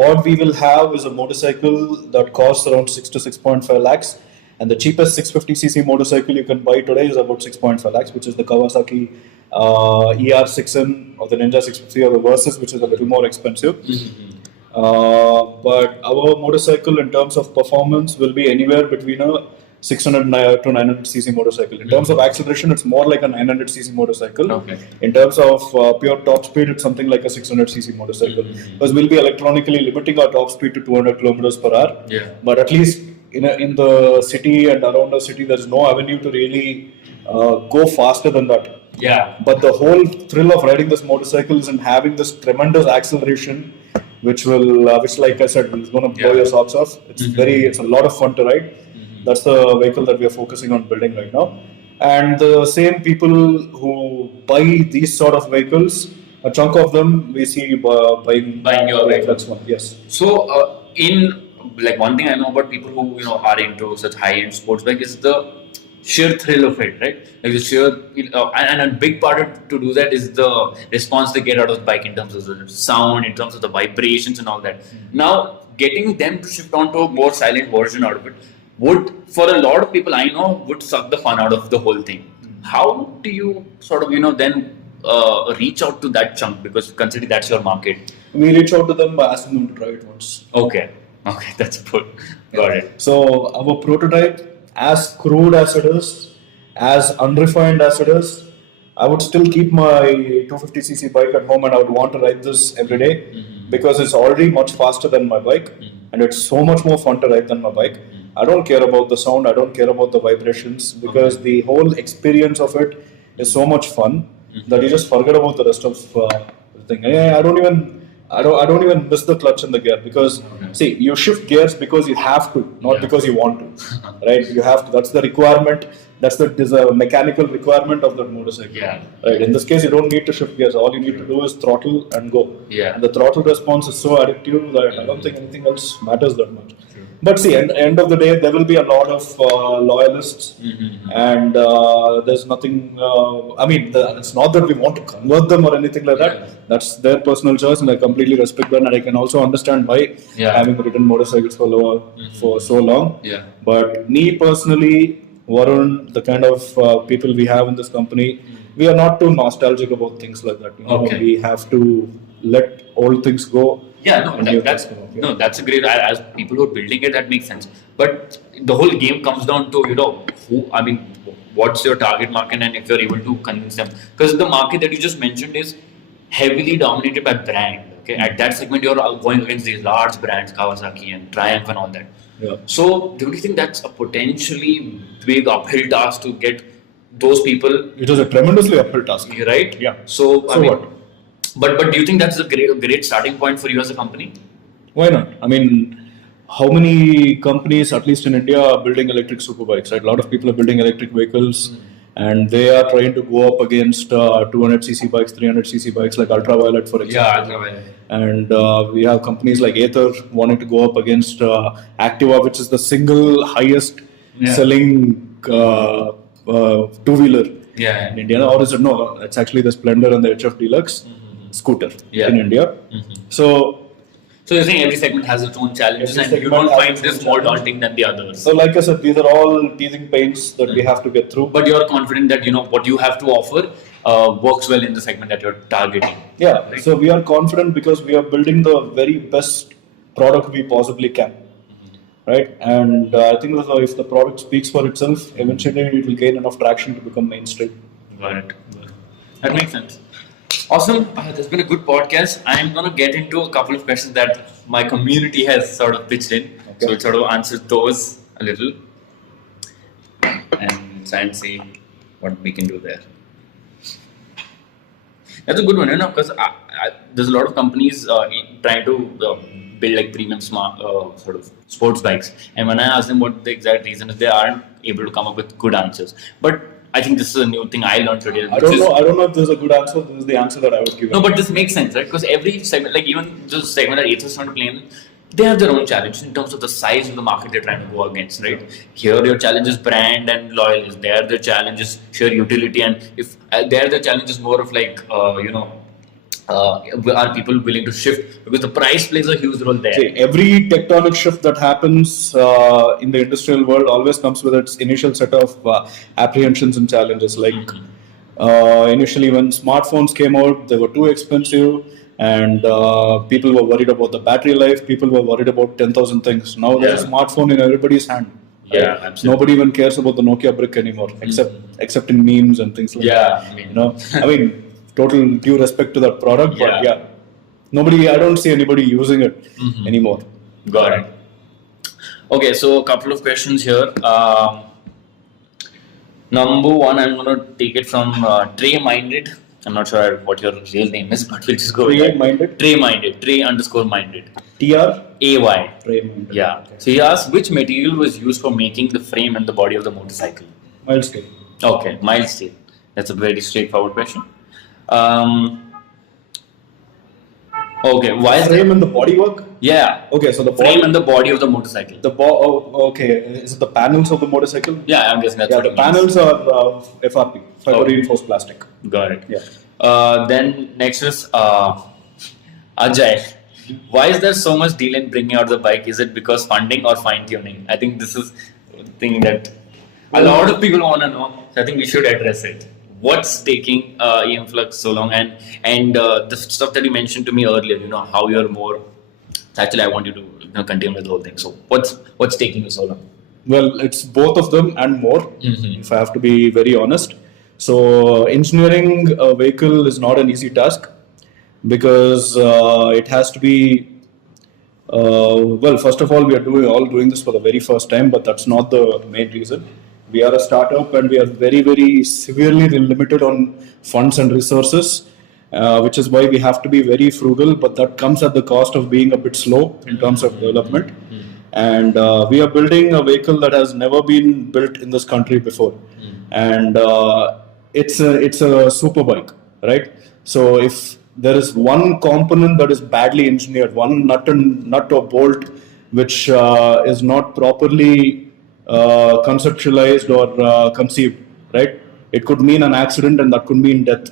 what we will have is a motorcycle that costs around 6 to 6.5 lakhs. And the cheapest 650cc motorcycle you can buy today is about 6.5 lakhs, which is the Kawasaki ER6N or the Ninja 650 or the Versys, which is a little more expensive. But our motorcycle in terms of performance will be anywhere between a 600 to 900cc motorcycle. In terms of acceleration, it's more like a 900cc motorcycle. Okay. In terms of pure top speed, it's something like a 600cc motorcycle. Because we'll be electronically limiting our top speed to 200 kilometers per hour. Yeah. But at least in the city and around the city, there's no avenue to really go faster than that. Yeah. But the whole thrill of riding this motorcycle is in having this tremendous acceleration, which like I said, is going to blow Yeah. your socks off. It's a lot of fun to ride. That's the vehicle that we are focusing on building right now. And the same people who buy these sort of vehicles, a chunk of them we see buying your vehicle. That's one, yes. So, in one thing I know about people who are into such high-end sports bike is the sheer thrill of it, right? Like the sheer, and a big part to do that is the response they get out of the bike in terms of the sound, in terms of the vibrations and all that. Now, getting them to shift onto a more silent version out of it would, for a lot of people I know, would suck the fun out of the whole thing. how do you sort of then reach out to that chunk, because considering that's your market? We reach out to them by asking them to try it once. Okay, that's good. Got it. So our prototype, as crude as it is, as unrefined as it is, I would still keep my 250cc bike at home and I would want to ride this every day because it's already much faster than my bike and it's so much more fun to ride than my bike. I don't care about the sound, I don't care about the vibrations because the whole experience of it is so much fun that you just forget about the rest of the thing. I don't even miss the clutch and the gear because see, you shift gears because you have to, not because you want to, right? You have to. That's the requirement. That's the mechanical requirement of that motorcycle. Yeah. Right. In this case, you don't need to shift gears. All you need to do is throttle and go. Yeah. And the throttle response is so addictive that I don't think anything else matters that much. But see, at the end of the day, there will be a lot of loyalists, and there's nothing. It's not that we want to convert them or anything like that. That's their personal choice, and I completely respect that. And I can also understand why having ridden motorcycles for so long. Yeah. But me personally, Varun, the kind of people we have in this company, we are not too nostalgic about things like that. We have to let old things go. Yeah, that's a great. As people who are building it, that makes sense. But the whole game comes down to what's your target market, and if you're able to convince them, because the market that you just mentioned is heavily dominated by brand. Okay, at that segment you're going against these large brands, Kawasaki and Triumph and all that. Yeah. So do you think that's a potentially big uphill task to get those people? It was a tremendously uphill task, right? Yeah. So what? But do you think that's a great starting point for you as a company? Why not? I mean, how many companies, at least in India, are building electric superbikes? Right? A lot of people are building electric vehicles, and they are trying to go up against 200cc bikes, 300cc bikes, like Ultraviolet, for example. Yeah, Ultraviolet. And we have companies like Ather wanting to go up against Activa, which is the single highest selling two-wheeler in India. Or is it no? It's actually the Splendor and the HF Deluxe scooter in India. So you're saying every segment has its own challenges and you don't find this more daunting than the others. So like I said, these are all teething pains that we have to get through. But you're confident that what you have to offer works well in the segment that you're targeting. Yeah, right? So we are confident because we are building the very best product we possibly can. Right? And I think if the product speaks for itself, eventually it will gain enough traction to become mainstream. Got it. That makes sense. Awesome. There's been a good podcast. I'm going to get into a couple of questions that my community has sort of pitched in. Okay. So we'll sort of answer those a little and try and see what we can do there. That's a good one, because there's a lot of companies trying to build like premium smart sort of sports bikes. And when I ask them what the exact reason is, they aren't able to come up with good answers. But I think this is a new thing I learned today. I don't know if there's a good answer. This is the answer that I would give. No, but this makes sense, right? Because every segment, like even the segment that Ather is trying to play in, they have their own challenge in terms of the size of the market they're trying to go against, right? Here, your challenge is brand and loyalty. There, the challenge is sheer utility, and if there, the challenge is more of like, are people willing to shift? Because the price plays a huge role there. See, every tectonic shift that happens in the industrial world always comes with its initial set of apprehensions and challenges. Like initially, when smartphones came out, they were too expensive, and people were worried about the battery life. People were worried about 10,000 things. Now there's a smartphone in everybody's hand. Yeah, absolutely. Nobody even cares about the Nokia brick anymore, except in memes and things like that. Total due respect to that product, but I don't see anybody using it anymore. Got it. Okay, so a couple of questions here. Number one, I'm going to take it from Trey Minded. I'm not sure what your real name is, but we'll just go with Trey Minded? Trey Minded. Trey_Minded. TRAY. Trey Minded. Yeah. Okay. So he asked, which material was used for making the frame and the body of the motorcycle? Mild steel. Okay, mild steel. That's a very straightforward question. Okay, why is frame and the bodywork? Yeah. Okay, so the frame and the body of the motorcycle. Okay. Is it the panels of the motorcycle? Yeah, I'm guessing that's what the panels are FRP, fiber reinforced plastic. Got it. Yeah. Then next is Ajay. Why is there so much delay in bringing out the bike? Is it because funding or fine tuning? I think this is the thing that A lot of people want to know, so I think we should address it. What's taking Emflux so long, and the stuff that you mentioned to me earlier, how you're more. Actually, I want you to continue with the whole thing. So, what's taking you so long? Well, it's both of them and more, if I have to be very honest. So, engineering a vehicle is not an easy task because it has to be. Well, first of all, we are doing this for the very first time, but that's not the main reason. We are a startup and we are very, very severely limited on funds and resources, which is why we have to be very frugal, but that comes at the cost of being a bit slow in terms of development. And we are building a vehicle that has never been built in this country before. And it's a super bike, right? So if there is one component that is badly engineered, one nut or bolt which is not properly conceptualized or conceived, right? It could mean an accident and that could mean death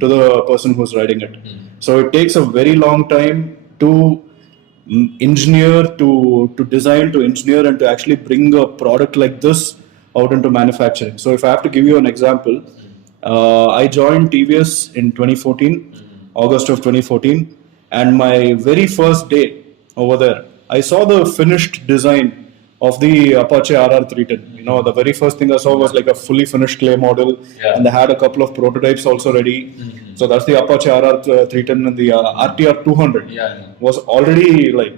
to the person who's riding it. So it takes a very long time to engineer, to design, to engineer, and to actually bring a product like this out into manufacturing. So if I have to give you an example, I joined TVS in 2014. August of 2014, and my very first day over there, I saw the finished design of the Apache RR 310. The very first thing I saw was like a fully finished clay model, and they had a couple of prototypes also ready. So that's the Apache RR 310, and the RTR 200 was already like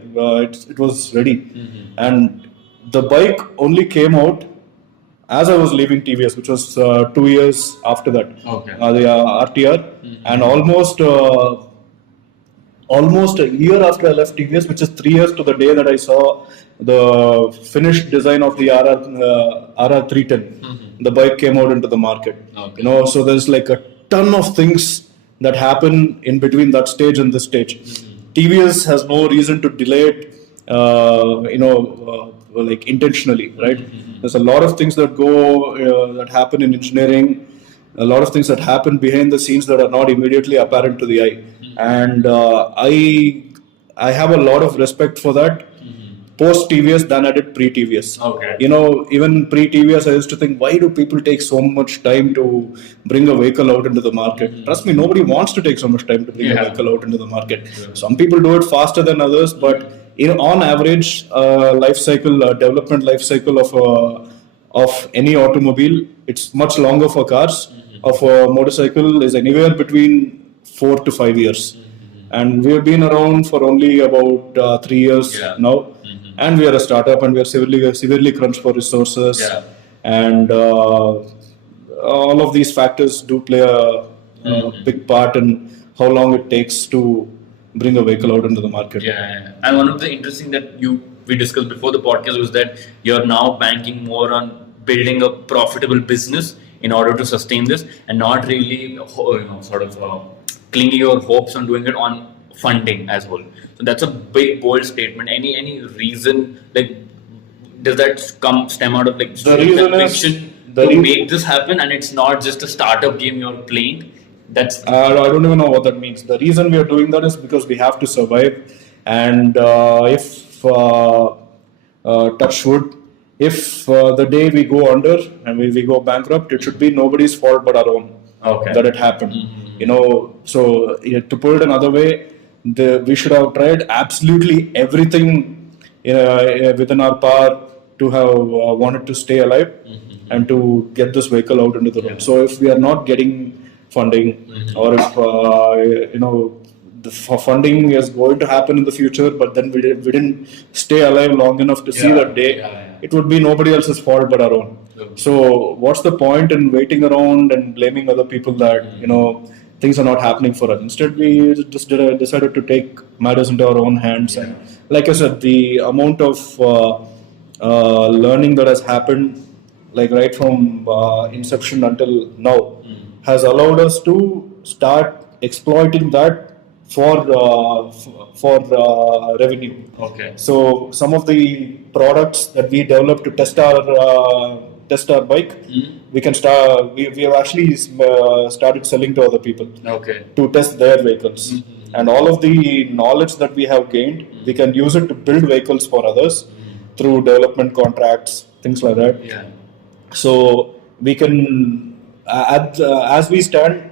it was ready, and the bike only came out as I was leaving TVS, which was 2 years after that. Okay. The RTR, and almost a year after I left TVS, which is 3 years to the day that I saw the finished design of the RR 310. The bike came out into the market. Okay. So there's like a ton of things that happen in between that stage and this stage. TVS has no reason to delay it, like intentionally, right? There's a lot of things that that happen in engineering, a lot of things that happen behind the scenes that are not immediately apparent to the eye, and I have a lot of respect for that. Post TVS than I did pre TVS. Okay. Even pre TVS, I used to think, why do people take so much time to bring a vehicle out into the market? Trust me, nobody wants to take so much time to bring a vehicle out into the market. Some people do it faster than others, but on average, development life cycle of any automobile, it's much longer for cars. Of a motorcycle is anywhere between 4 to 5 years, and we have been around for only about 3 years now. And we are a startup, and we are severely crunched for resources, and all of these factors do play a big part in how long it takes to bring a vehicle out into the market. And one of the interesting that we discussed before the podcast was that you're now banking more on building a profitable business in order to sustain this, and not really clinging your hopes on doing it on funding as well. So that's a big bold statement. Any reason, like, does that stem out of like the reason conviction to make this happen, and it's not just a startup game you're playing? That's I don't even know what that means. The reason we are doing that is because we have to survive, and if touch wood, if the day we go under and we go bankrupt, it should be nobody's fault but our own. Okay. That it happened. So to put it another way, we should have tried absolutely everything within our power to have wanted to stay alive and to get this vehicle out into the road. So if we are not getting funding, or if the funding is going to happen in the future, but then we didn't stay alive long enough to see that day, it would be nobody else's fault but our own. So what's the point in waiting around and blaming other people that things are not happening for us? Instead, we just decided to take matters into our own hands. And like I said, the amount of learning that has happened, like right from inception until now, has allowed us to start exploiting that for revenue. Okay. So some of the products that we developed to test our bike, we can start. We have actually started selling to other people. Okay. To test their vehicles, and all of the knowledge that we have gained, we can use it to build vehicles for others through development contracts, things like that. So we can, as we stand,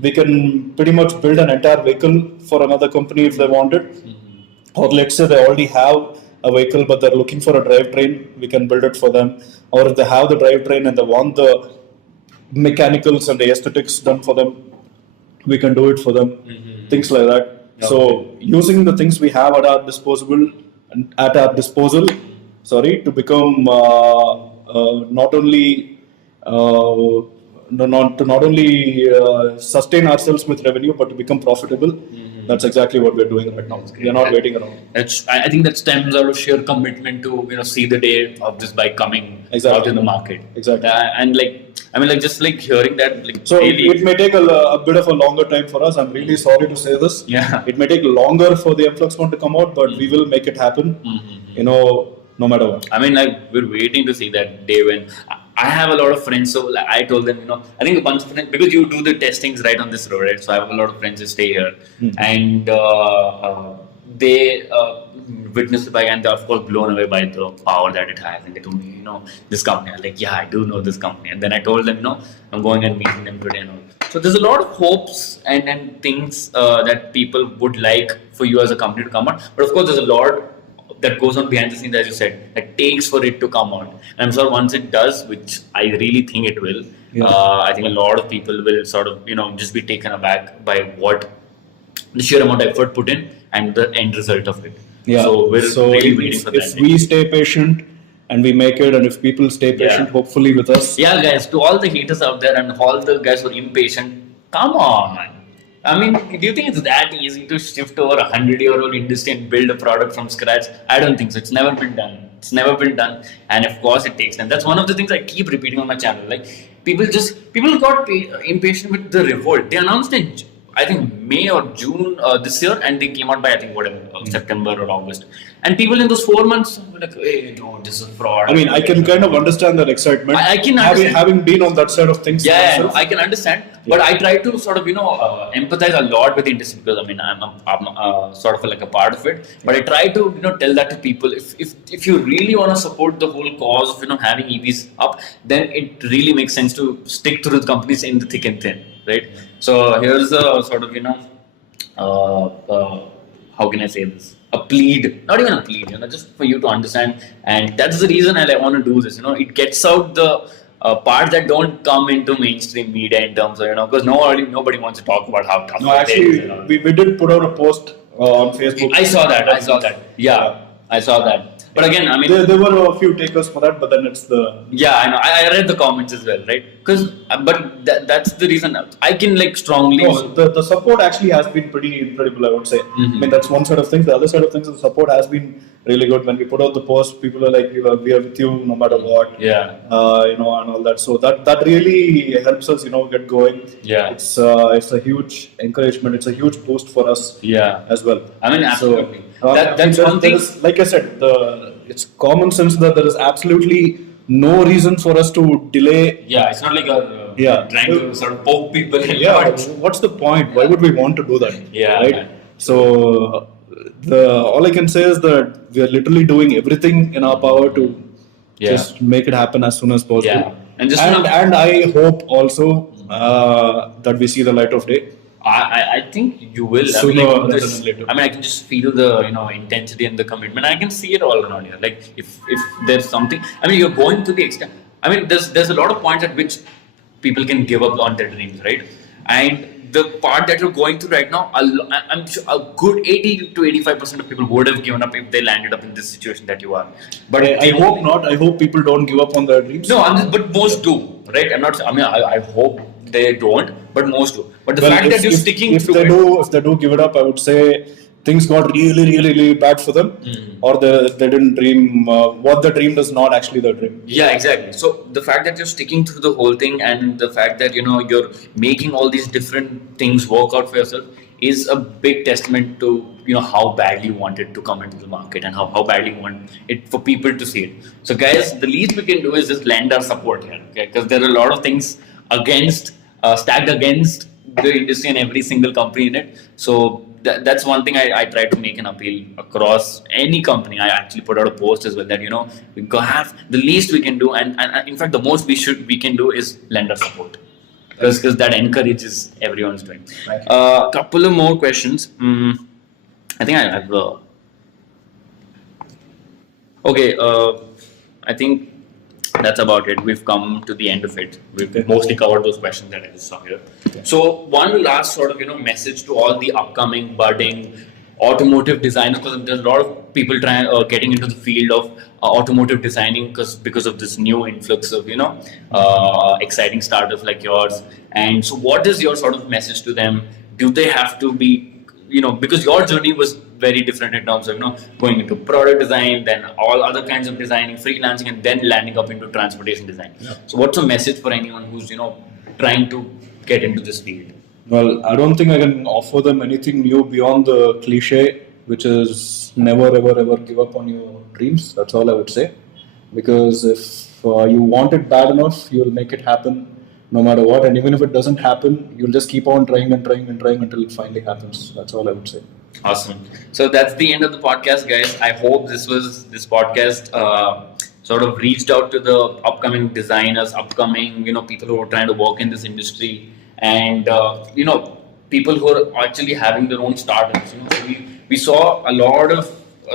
we can pretty much build an entire vehicle for another company if they want it. Or let's say they already have a vehicle but they're looking for a drivetrain, we can build it for them. Or if they have the drivetrain and they want the mechanicals and the aesthetics done for them, we can do it for them. Things like that. Okay. So using the things we have at our disposal, sorry, to become not only not only sustain ourselves with revenue but to become profitable. That's exactly what we're doing right now. We are not waiting around. I think that stems out of sheer commitment to see the day of this bike coming Exactly. out in the market. Exactly. And just like hearing that, like, So really, it may take a bit of a longer time for us. I'm really sorry to say this. Yeah. It may take longer for the Emflux one to come out, but we will make it happen. No matter what. I mean, like, we're waiting to see that day when I have a lot of friends. So like, I told them, I think a bunch of friends, because you do the testings right on this road, right? So I have a lot of friends who stay here, and they witnessed the bike, and they're of course blown away by the power that it has. And they told me, this company. I'm like, yeah, I do know this company. And then I told them, I'm going and meeting them today and all. So there's a lot of hopes and things that people would like for you as a company to come out. But of course, there's a lot that goes on behind the scenes, as you said, that takes for it to come out. And I'm sure once it does, which I really think it will, I think a lot of people will sort of, just be taken aback by what the sheer amount of effort put in and the end result of it. Yeah. So we're really waiting for that. If we stay patient and we make it, and if people stay patient, hopefully with us. Yeah, guys, to all the haters out there and all the guys who are impatient, come on. I mean, do you think it's that easy to shift over 100-year-old industry and build a product from scratch? I don't think so. It's never been done. And of course, it takes time. That's one of the things I keep repeating on my channel. Like, people got impatient with the revolt. They announced it, I think, May or June this year, and they came out by, I think, September or August. And people in those 4 months were like, hey, no, this is fraud. I mean, I can kind of understand that excitement. I can understand. Having been on that side of things. Yeah, no, I can understand. But I try to sort of, empathize a lot with the industry, because I mean, I'm sort of like a part of it. But I try to, tell that to people. If you really want to support the whole cause of, having EVs up, then it really makes sense to stick to the companies in the thick and thin, right? So here's a sort of, how can I say this? A plead, not even a plead, just for you to understand. And that's the reason I want to do this. It gets out the parts that don't come into mainstream media in terms of, because nobody wants to talk about how tough No, it actually, is. we did put out a post on Facebook. I saw that. Yeah, I saw that. But again, I mean, there were a few takers for that, but then it's the. Yeah, I know. I read the comments as well, right? But that's the reason I can strongly. No, the support actually has been pretty incredible, I would say. I mean, that's one side of things. The other side of things, the support has been really good. When we put out the post, people are like, we are with you no matter what. Yeah. And all that. So that really helps us, get going. Yeah. It's a huge encouragement. It's a huge boost for us. Yeah. As well. I mean, absolutely. So, that's one thing. Like I said, it's common sense that there is absolutely no reason for us to delay. Yeah, it's not like you're trying to sort of poke people. Yeah, what's the point? Why would we want to do that? Yeah. Right. So all I can say is that we are literally doing everything in our power to just make it happen as soon as possible. Yeah. And I hope also that we see the light of day. I think you will. Sooner rather than later. I mean, I can just feel the intensity and the commitment. I can see it all around here. Like if there's something, I mean, you're going to the extent. I mean, there's a lot of points at which people can give up on their dreams, right? And the part that you're going through right now, I'm sure a good 80 to 85% of people would have given up if they landed up in this situation that you are. But I hope not. I hope people don't give up on their dreams. No, but most do, right? I hope they don't, but most do. But the fact that you're sticking if they do give it up, I would say things got really, really, really bad for them, or they didn't dream what they dreamed is not actually their dream. Yeah, exactly. So the fact that you're sticking through the whole thing, and the fact that you're making all these different things work out for yourself, is a big testament to how badly you want it to come into the market, and how badly you want it for people to see it. So guys, the least we can do is just lend our support here, okay? Because there are a lot of things stacked against the industry and every single company in it. So that's one thing I try to make an appeal across any company. I actually put out a post as well that we have the least we can do, and in fact the most we can do is lend our support, because that encourages everyone's doing. A couple of more questions. I think I have. Okay, I think that's about it. We've come to the end of it. We've mostly covered those questions that I just saw here. So one last sort of message to all the upcoming budding automotive designers, because there's a lot of people trying getting into the field of automotive designing because of this new influx of exciting startups like yours. And so, what is your sort of message to them? Do they have to be because your journey was very different in terms of going into product design, then all other kinds of designing, freelancing, and then landing up into transportation design. So what's a message for anyone who's trying to get into this field? Well, I don't think I can offer them anything new beyond the cliche, which is never ever ever give up on your dreams. That's all I would say, because if you want it bad enough, you'll make it happen no matter what, and even if it doesn't happen, you'll just keep on trying and trying and trying until it finally happens. That's all I would say. Awesome. So that's the end of the podcast, guys. I hope this podcast sort of reached out to the upcoming designers, upcoming people who are trying to work in this industry, and people who are actually having their own startups. So we saw a lot of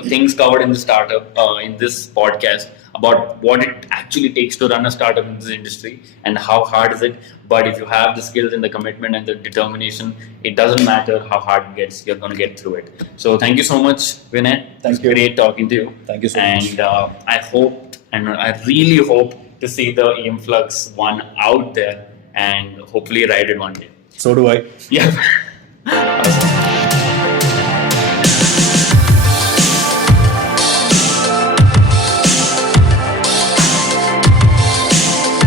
things covered in the startup in this podcast about what it actually takes to run a startup in this industry and how hard is it. But if you have the skills and the commitment and the determination, it doesn't matter how hard it gets, you're going to get through it. So thank you so much, Vinay. Thank you. Great talking to you. Thank you so much. And I really hope to see the Emflux one out there and hopefully ride it one day. So do I. Yeah.